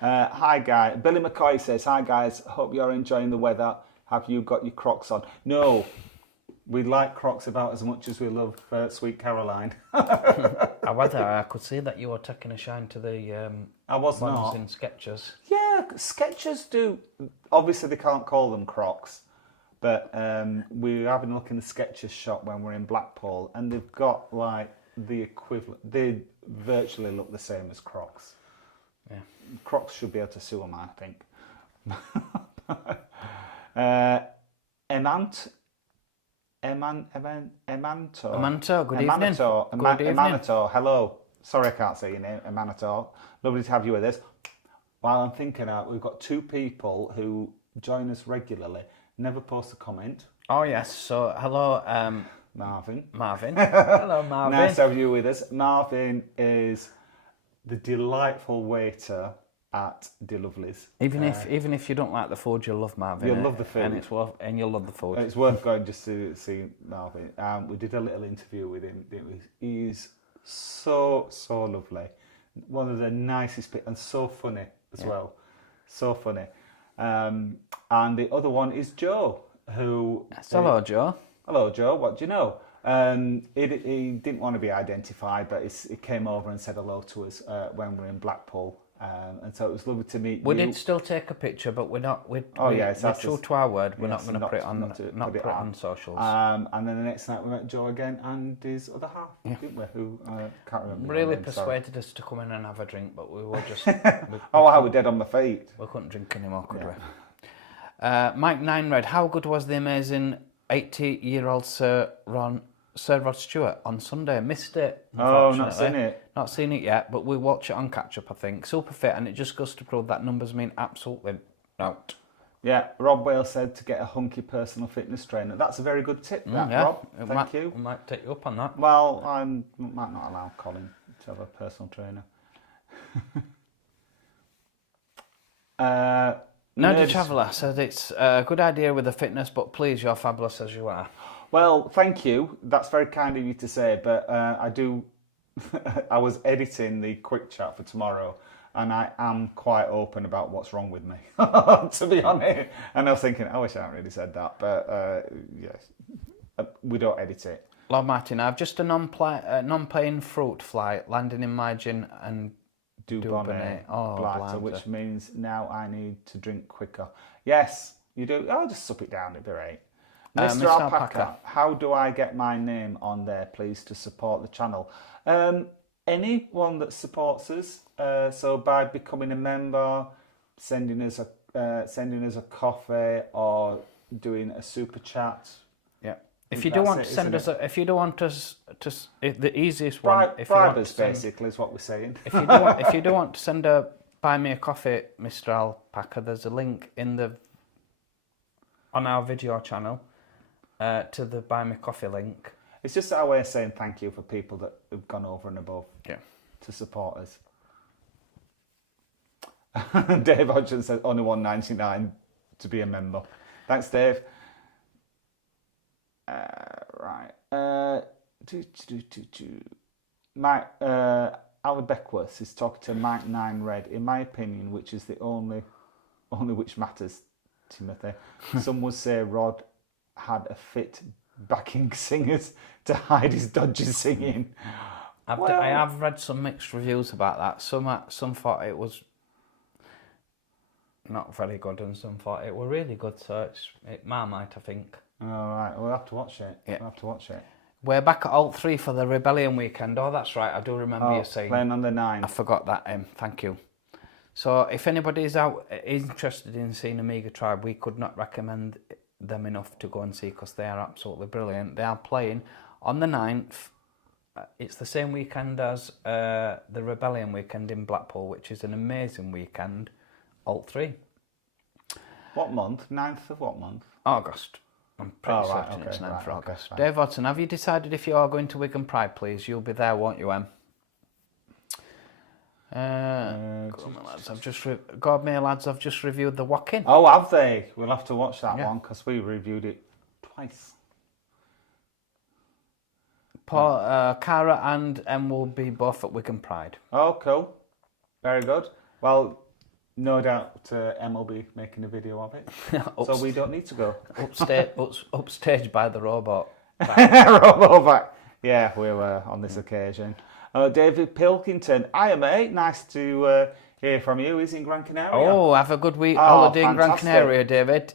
Hi guys. Billy McCoy says, "Hi guys. Hope you're enjoying the weather. Have you got your Crocs on?" No. We like Crocs about as much as we love Sweet Caroline. However, I could see that you were taking a shine to the I was ones not. in Skechers. Yeah, Skechers do. Obviously, they can't call them Crocs, but we're having a look in the Skechers shop when we're in Blackpool, and they've got like the equivalent. They virtually look the same as Crocs. Yeah, Crocs should be able to sue them, I think. Emanto, good evening. Emanto, hello. Sorry I can't say your name, Emanto. Lovely to have you with us. While I'm thinking out, we've got 2 people who join us regularly, never post a comment. Oh yes, so hello Marvin. Hello Marvin. Nice to have you with us. Marvin is the delightful waiter at De Lovely's. Even if you don't like the food, you'll love Marvin. You'll love the food, and you'll love the food. It's worth going just to see Marvin. We did a little interview with him. He's so lovely. One of the nicest people, and so funny as well. So funny. And the other one is Joe, who... Hello, Joe. Hello, Joe. What do you know? He didn't want to be identified, but he came over and said hello to us when we were in Blackpool. And so it was lovely to meet you. We did still take a picture, but we're not. We're true to our word. We're not going to put it on. Not put it on socials. And then the next night we met Joe again and his other half, didn't we? Who can't remember. Really persuaded us to come in and have a drink, but we were just. I was dead on my feet. We couldn't drink anymore, could we? Mike Nine Red, how good was the amazing 80-year-old Sir Rod Stewart on Sunday? Missed it. Oh, not seen it. Not seen it yet, but we'll watch it on catch up, I think. Super fit, and it just goes to prove that numbers mean absolutely out. Yeah, Rob Wales said to get a hunky personal fitness trainer. That's a very good tip, Rob. Thank you. We might take you up on that. Well, I might not allow Colin to have a personal trainer. Nerdy Traveller said it's a good idea with the fitness, but please, you're fabulous as you are. Well, thank you. That's very kind of you to say, but I do... I was editing the quick chat for tomorrow, and I am quite open about what's wrong with me, to be honest. And I was thinking, I wish I hadn't really said that, but yes, we don't edit it. Lord Martin, I've just a non-paying fruit fly landing in my gin and Dubonnet. Blighter, which means now I need to drink quicker. Yes, you do. I'll just sup it down, it'll be right. Mr. Alpaca, how do I get my name on there, please, to support the channel? Anyone that supports us, so by becoming a member, sending us a coffee, or doing a super chat. Yeah. If you do want to send us, the easiest one, bribe us basically is what we're saying. If you do want to send a buy me a coffee, Mr. Alpaca, there's a link on our video channel. To the Buy Me Coffee link. It's just our way of saying thank you for people that have gone over and above to support us. Dave Hodgson says only $1.99 to be a member. Thanks, Dave. Right. Mike Ali Beckworth is talking to Mike Nine Red. In my opinion, which is the only which matters, Timothy. Some would say Rod had a fit backing singers to hide his dodgy singing. I have read some mixed reviews about that. Some thought it was not very good, and some thought it were really good. So it's Marmite, I think. All right, we'll have to watch it. Yeah. We'll have to watch it. We're back at Alt 3 for the Rebellion weekend. Oh, that's right. I do remember you saying. Playing on the 9th. I forgot that. Thank you. So if anybody's interested in seeing Amiga Tribe, we could not recommend them enough to go and see, because they are absolutely brilliant. They are playing on the 9th. It's the same weekend as the Rebellion weekend in Blackpool, which is an amazing weekend. Alt 3. What month? 9th of what month? August. I'm pretty certain it's 9th of August. Okay, Dave Watson, have you decided if you are going to Wigan Pride, please? You'll be there, won't you, Em? God me lads, I've just reviewed the walk-in. Oh, have they? We'll have to watch that one, because we reviewed it twice. Cara and Em will be both at Wigan Pride. Oh, cool. Very good. Well, no doubt Em will be making a video of it, so we don't need to go. Upstage by the robot. Robot. Yeah, we were on this occasion. David Pilkington, hiya mate, nice to hear from you. He's in Gran Canaria. Oh, have a good week holiday in Gran Canaria, David.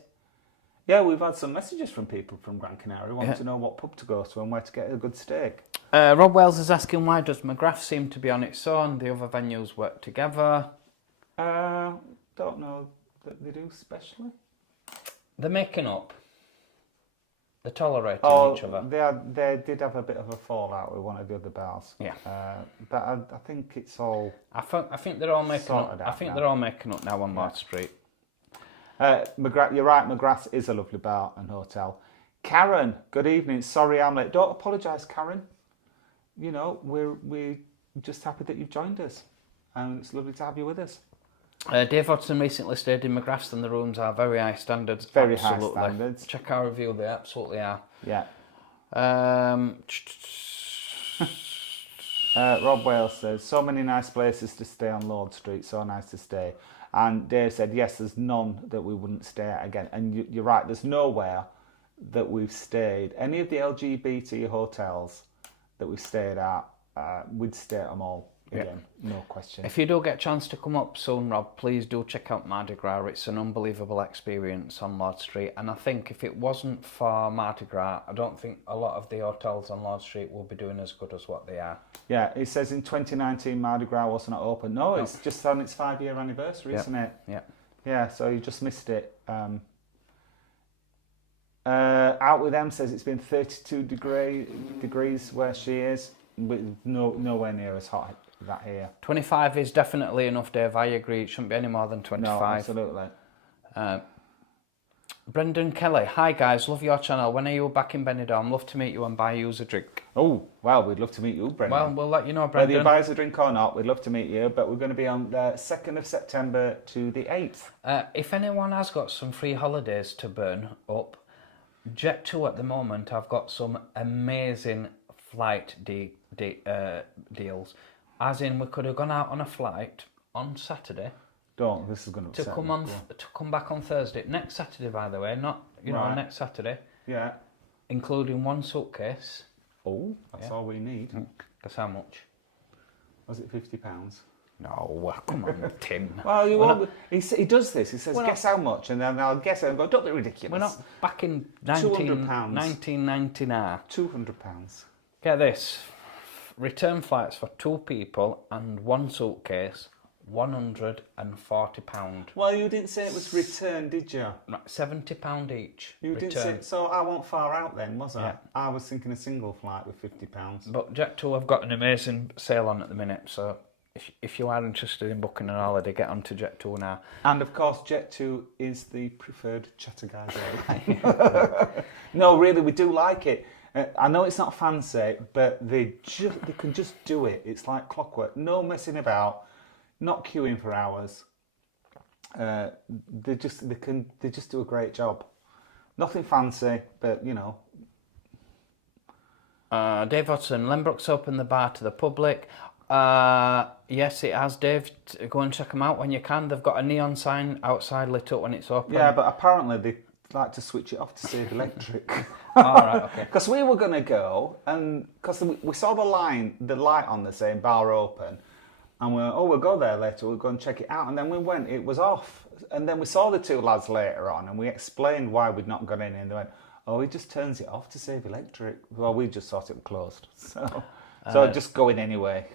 Yeah, we've had some messages from people from Gran Canaria wanting to know what pub to go to and where to get a good steak. Rob Wells is asking, why does McGrath seem to be on its own? The other venues work together. Don't know that they do specially. They're making up. They're tolerating each other. They did have a bit of a fallout with one of the other bars. Yeah. But I think it's all. I think they're all making up. I think they're all making up now on Lord Street. McGrath, you're right. McGrath is a lovely bar and hotel. Karen, good evening. Sorry I'm late. Don't apologise, Karen. You know, we're just happy that you've joined us, and it's lovely to have you with us. Dave Hodgson recently stayed in McGrath's, and the rooms are very high standards. Very high standards. Check our review; they absolutely are. Yeah. Rob Wales says, so many nice places to stay on Lord Street. So nice to stay. And Dave said, yes, there's none that we wouldn't stay at again. And you're right, there's nowhere that we've stayed. Any of the LGBT hotels that we've stayed at, we'd stay at them all again, no question. If you do get a chance to come up soon, Rob, please do check out Mardi Gras. It's an unbelievable experience on Lord Street. And I think if it wasn't for Mardi Gras, I don't think a lot of the hotels on Lord Street will be doing as good as what they are. Yeah, it says in 2019 Mardi Gras was not open. No, it's just on its 5-year anniversary, isn't it? Yeah. Yeah, so you just missed it. Out with them says it's been 32 degrees where she is, with nowhere near as hot as that here. 25 is definitely enough, Dave. I agree. It shouldn't be any more than 25. No, absolutely. Brendan Kelly, hi guys, love your channel. When are you back in Benidorm? Love to meet you and buy you a drink. Oh, well, we'd love to meet you, Brendan. Well, we'll let you know, Brendan. Whether you buy us a drink or not, we'd love to meet you, but we're going to be on the 2nd of September to the 8th. If anyone has got some free holidays to burn up, Jet2 at the moment, I've got some amazing flight deals. As in, we could have gone out on a flight on Saturday. This is going to to come back on Thursday. Next Saturday, by the way, not next Saturday. Yeah. Including one suitcase. Oh, that's all we need. Guess how much? Was it £50? No, come on, Tim. Well, he does this. He says, guess how much, and then I'll guess it and go, don't be ridiculous. We're not back in £200. 1999. £200. Get this. Return flights for 2 people and one suitcase, £140. Well, you didn't say it was return, did you? £70 each. You return. didn't say, so I wasn't far out then, was I? Yeah. I was thinking a single flight with £50. But Jet2 have got an amazing sale on at the minute, so if you are interested in booking an holiday, get onto Jet2 now. And of course, Jet2 is the preferred Chatterguys airline. No, really, we do like it. I know it's not fancy, but they can just do it. It's like clockwork. No messing about. Not queuing for hours. They just do a great job. Nothing fancy, but you know. Dave Hudson, Lembrook's opened the bar to the public. Yes, it has, Dave. Go and check them out when you can. They've got a neon sign outside lit up when it's open. Yeah, but apparently they like to switch it off to save electric. All right, okay. Because we were going to go, and because we saw the light on the saying bar open, and we'll go there later, we'll go and check it out. And then we went, it was off. And then we saw the 2 lads later on, and we explained why we'd not got in, and they went, oh, he just turns it off to save electric. Well, we just thought it was closed. So just go in anyway.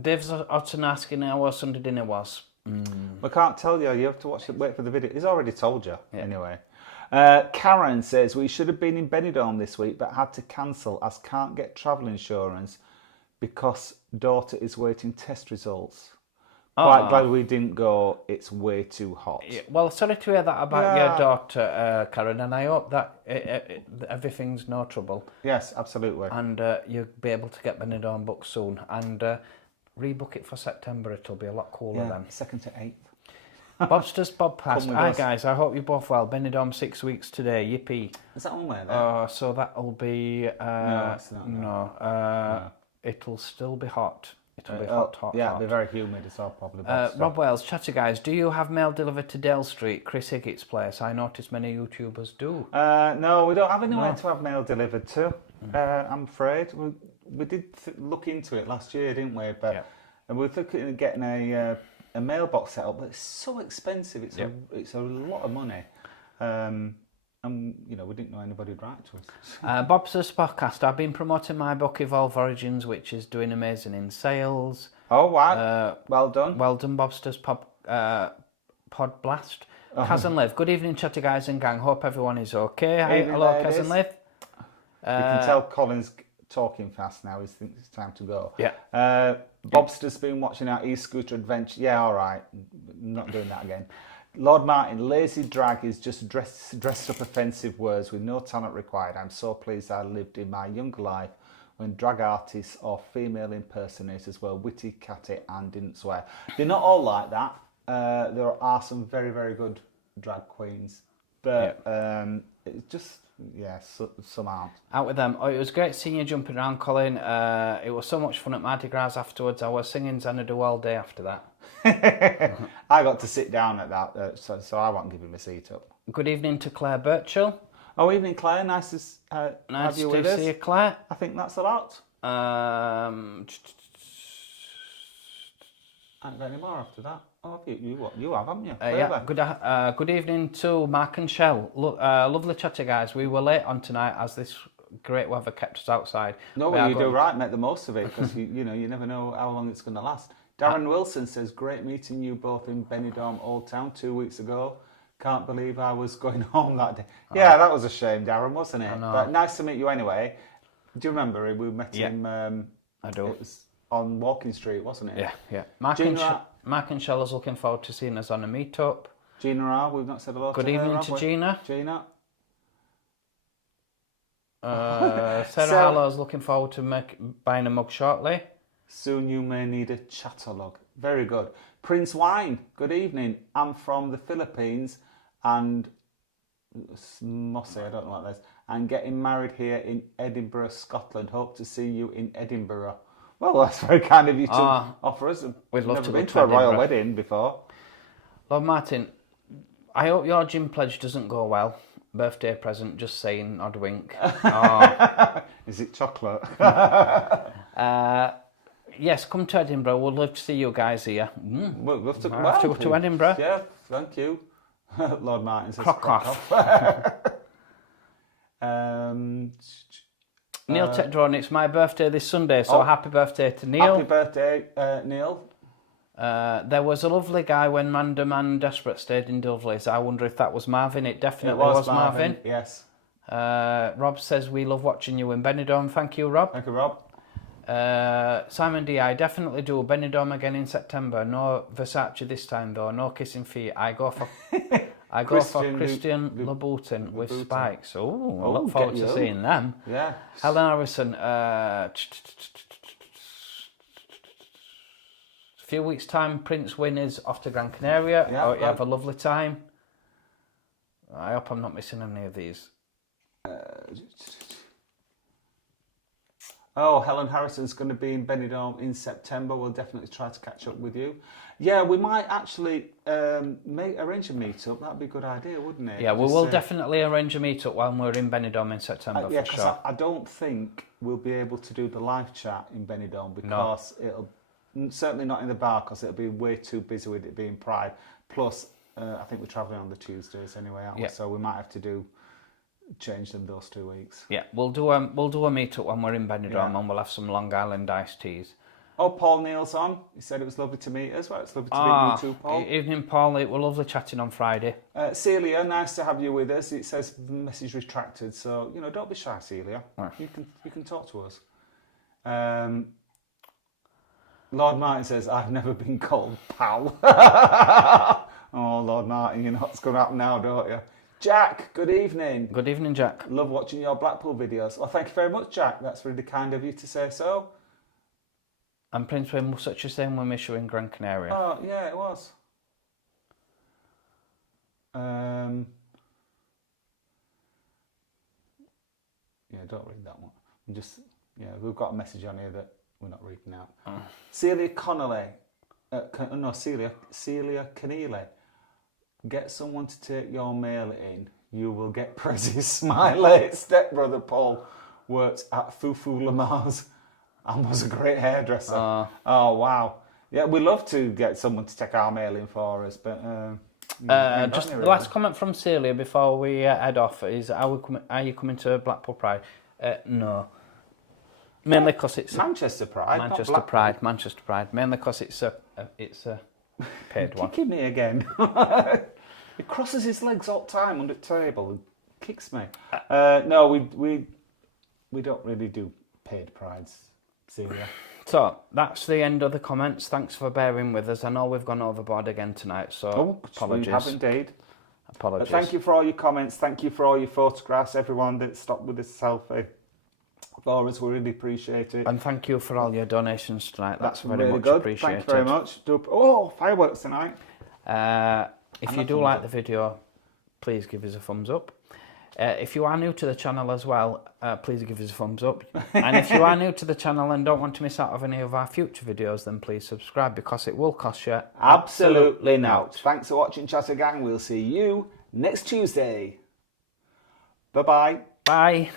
Dave's Hudson asking how our Sunday dinner was. I can't tell you. You have to wait for the video. He's already told you, anyway. Karen says, we should have been in Benidorm this week, but had to cancel as can't get travel insurance because daughter is waiting test results. Quite glad we didn't go. It's way too hot. Yeah, well, sorry to hear that about your daughter, Karen, and I hope that everything's no trouble. Yes, absolutely. And you'll be able to get Benidorm booked soon. And rebook it for September. It'll be a lot cooler then. 2nd to 8th. Bobsters Bobcast. Hi guys, I hope you're both well. Benidorm 6 weeks today. Yippee. Is that on there? So that'll be... no, it's not. No. It'll still be hot. It'll be hot. Yeah, it'll be very humid. It's all probably bad Rob Wells, Chatter guys, do you have mail delivered to Dale Street, Chris Higgitt's place? I notice many YouTubers do. No, we don't have anywhere to have mail delivered to. I'm afraid. We did look into it last year, didn't we? But and we were thinking of getting a mailbox set up, but it's so expensive. It's a lot of money. And, you know, we didn't know anybody would write to us. Bob's Podcast. I've been promoting my book, Evolve Origins, which is doing amazing in sales. Oh, wow. Well done. Well done, Bobster's Pod Blast. Kaz and Liv. Good evening, Chatter guys and gang. Hope everyone is okay. Hello, Kaz and Liv. You can tell Colin's talking fast now. He thinks it's time to go. Yeah. Bobster's been watching our e-scooter adventure. Yeah, all right. Not doing that again. Lord Martin, lazy drag is just dressed up offensive words with no talent required. I'm so pleased I lived in my younger life when drag artists or female impersonators were witty, catty and didn't swear. They're not all like that. There are some very, very good drag queens. But It's just, yeah, some aren't. Out with them. Oh, it was great seeing you jumping around, Colin. It was so much fun at Mardi Gras afterwards. I was singing Xanadu all day after that. I got to sit down at that, so I won't give him a seat up. Good evening to Claire Birchall. Oh, evening, Claire. Nice to have you with us. Nice to see you, Claire. I think that's a lot. I Ain't got any more after that. Oh, have you? You have, haven't you? yeah. Good evening to Mark and Shell. Look, lovely chatty guys. We were late on tonight as this great weather kept us outside. No, well, you do right. Make the most of it because you never know how long it's going to last. Darren Wilson says, "Great meeting you both in Benidorm Old Town 2 weeks ago. Can't believe I was going home that day." Yeah, that was a shame, Darren, wasn't it? But nice to meet you anyway. Do you remember we met him? I do. It was on Walking Street, wasn't it? Yeah. Mark and Shell is looking forward to seeing us on a meetup. Gina R, we've not said hello. Good evening to Gina. Gina. Sarah Harlow is looking forward to buying a mug shortly. Soon you may need a chatterlog. Very good. Prince Wine, good evening. I'm from the Philippines and Mossy, I don't know what that is. And getting married here in Edinburgh, Scotland. Hope to see you in Edinburgh. Well, that's very kind of you to offer us. We'd love Never to been to a royal wedding before. Lord Martin, I hope your gym pledge doesn't go well. Birthday present, just saying, odd wink. Is it chocolate? Yes, come to Edinburgh. We'd love to see you guys here. We'd love to go to Edinburgh. Yeah, thank you. Lord Martin says crock off. Neil Tetron, it's my birthday this Sunday, so happy birthday to Neil. Happy birthday, Neil. There was a lovely guy when Man Desperate stayed in Doveleys. I wonder if that was Marvin. It definitely was Marvin. Yes. Rob says, we love watching you in Benidorm. Thank you, Rob. Thank you, Rob. Simon D, I definitely do Benidorm again in September. No Versace this time though. No kissing feet. I go for Christian Louboutin with spikes. Oh, I look forward to seeing them. Yeah. Helen Harrison. A few weeks time, Prince Win is off to Gran Canaria. Yeah, you have a lovely time. I hope I'm not missing any of these. Helen Harrison's going to be in Benidorm in September. We'll definitely try to catch up with you. Yeah, we might actually arrange a meetup. That'd be a good idea, wouldn't it? Yeah, we will definitely arrange a meetup while we're in Benidorm in September, yeah, for sure. I don't think we'll be able to do the live chat in Benidorm because it'll certainly not in the bar because it'll be way too busy with it being Pride. Plus, I think we're travelling on the Tuesdays anyway, aren't we? So we might have to change them those 2 weeks. Yeah, we'll do a meetup when we're in Benidorm and we'll have some Long Island iced teas. Oh, Paul Neal's on. He said it was lovely to meet us. Well, it's lovely to meet you too, Paul. Evening, Paul. It was lovely chatting on Friday. Celia, nice to have you with us. It says message retracted, so don't be shy, Celia. You can talk to us. Lord Martin says, I've never been called pal. Oh, Lord Martin, you know what's going to happen now, don't you? Jack, good evening. Good evening, Jack. Love watching your Blackpool videos. Well, thank you very much, Jack. That's really kind of you to say so. And Prince William was such a shame we miss you in Gran Canaria. Oh, yeah, it was. Yeah, don't read that one. We've got a message on here that we're not reading out. Celia Connolly. Celia Keneally. Get someone to take your mail in. You will get Prezzy's smiley. Stepbrother Paul worked at Fufu Lamar's and was a great hairdresser. Oh, wow. Yeah, we love to get someone to take our mail in for us, but... just the last comment from Celia before we head off is, are you coming to Blackpool Pride? No. Mainly because it's... Manchester Pride, Manchester Pride. Mainly because it's a paid one. Kicking me again. He crosses his legs all the time under the table and kicks me. No, we don't really do paid prides, Celia. So, that's the end of the comments. Thanks for bearing with us. I know we've gone overboard again tonight, so apologies. We have indeed. Apologies. But thank you for all your comments. Thank you for all your photographs. Everyone that stopped with this selfie for us, we really appreciate it. And thank you for all your donations tonight. That's very really much good. appreciated. Thank you very much. Fireworks tonight. If you do like the video, please give us a thumbs up. If you are new to the channel as well, please give us a thumbs up. And if you are new to the channel and don't want to miss out of any of our future videos, then please subscribe, because it will cost you Absolutely not. Thanks for watching, Chatter Gang. We'll see you next Tuesday. Bye-bye. Bye.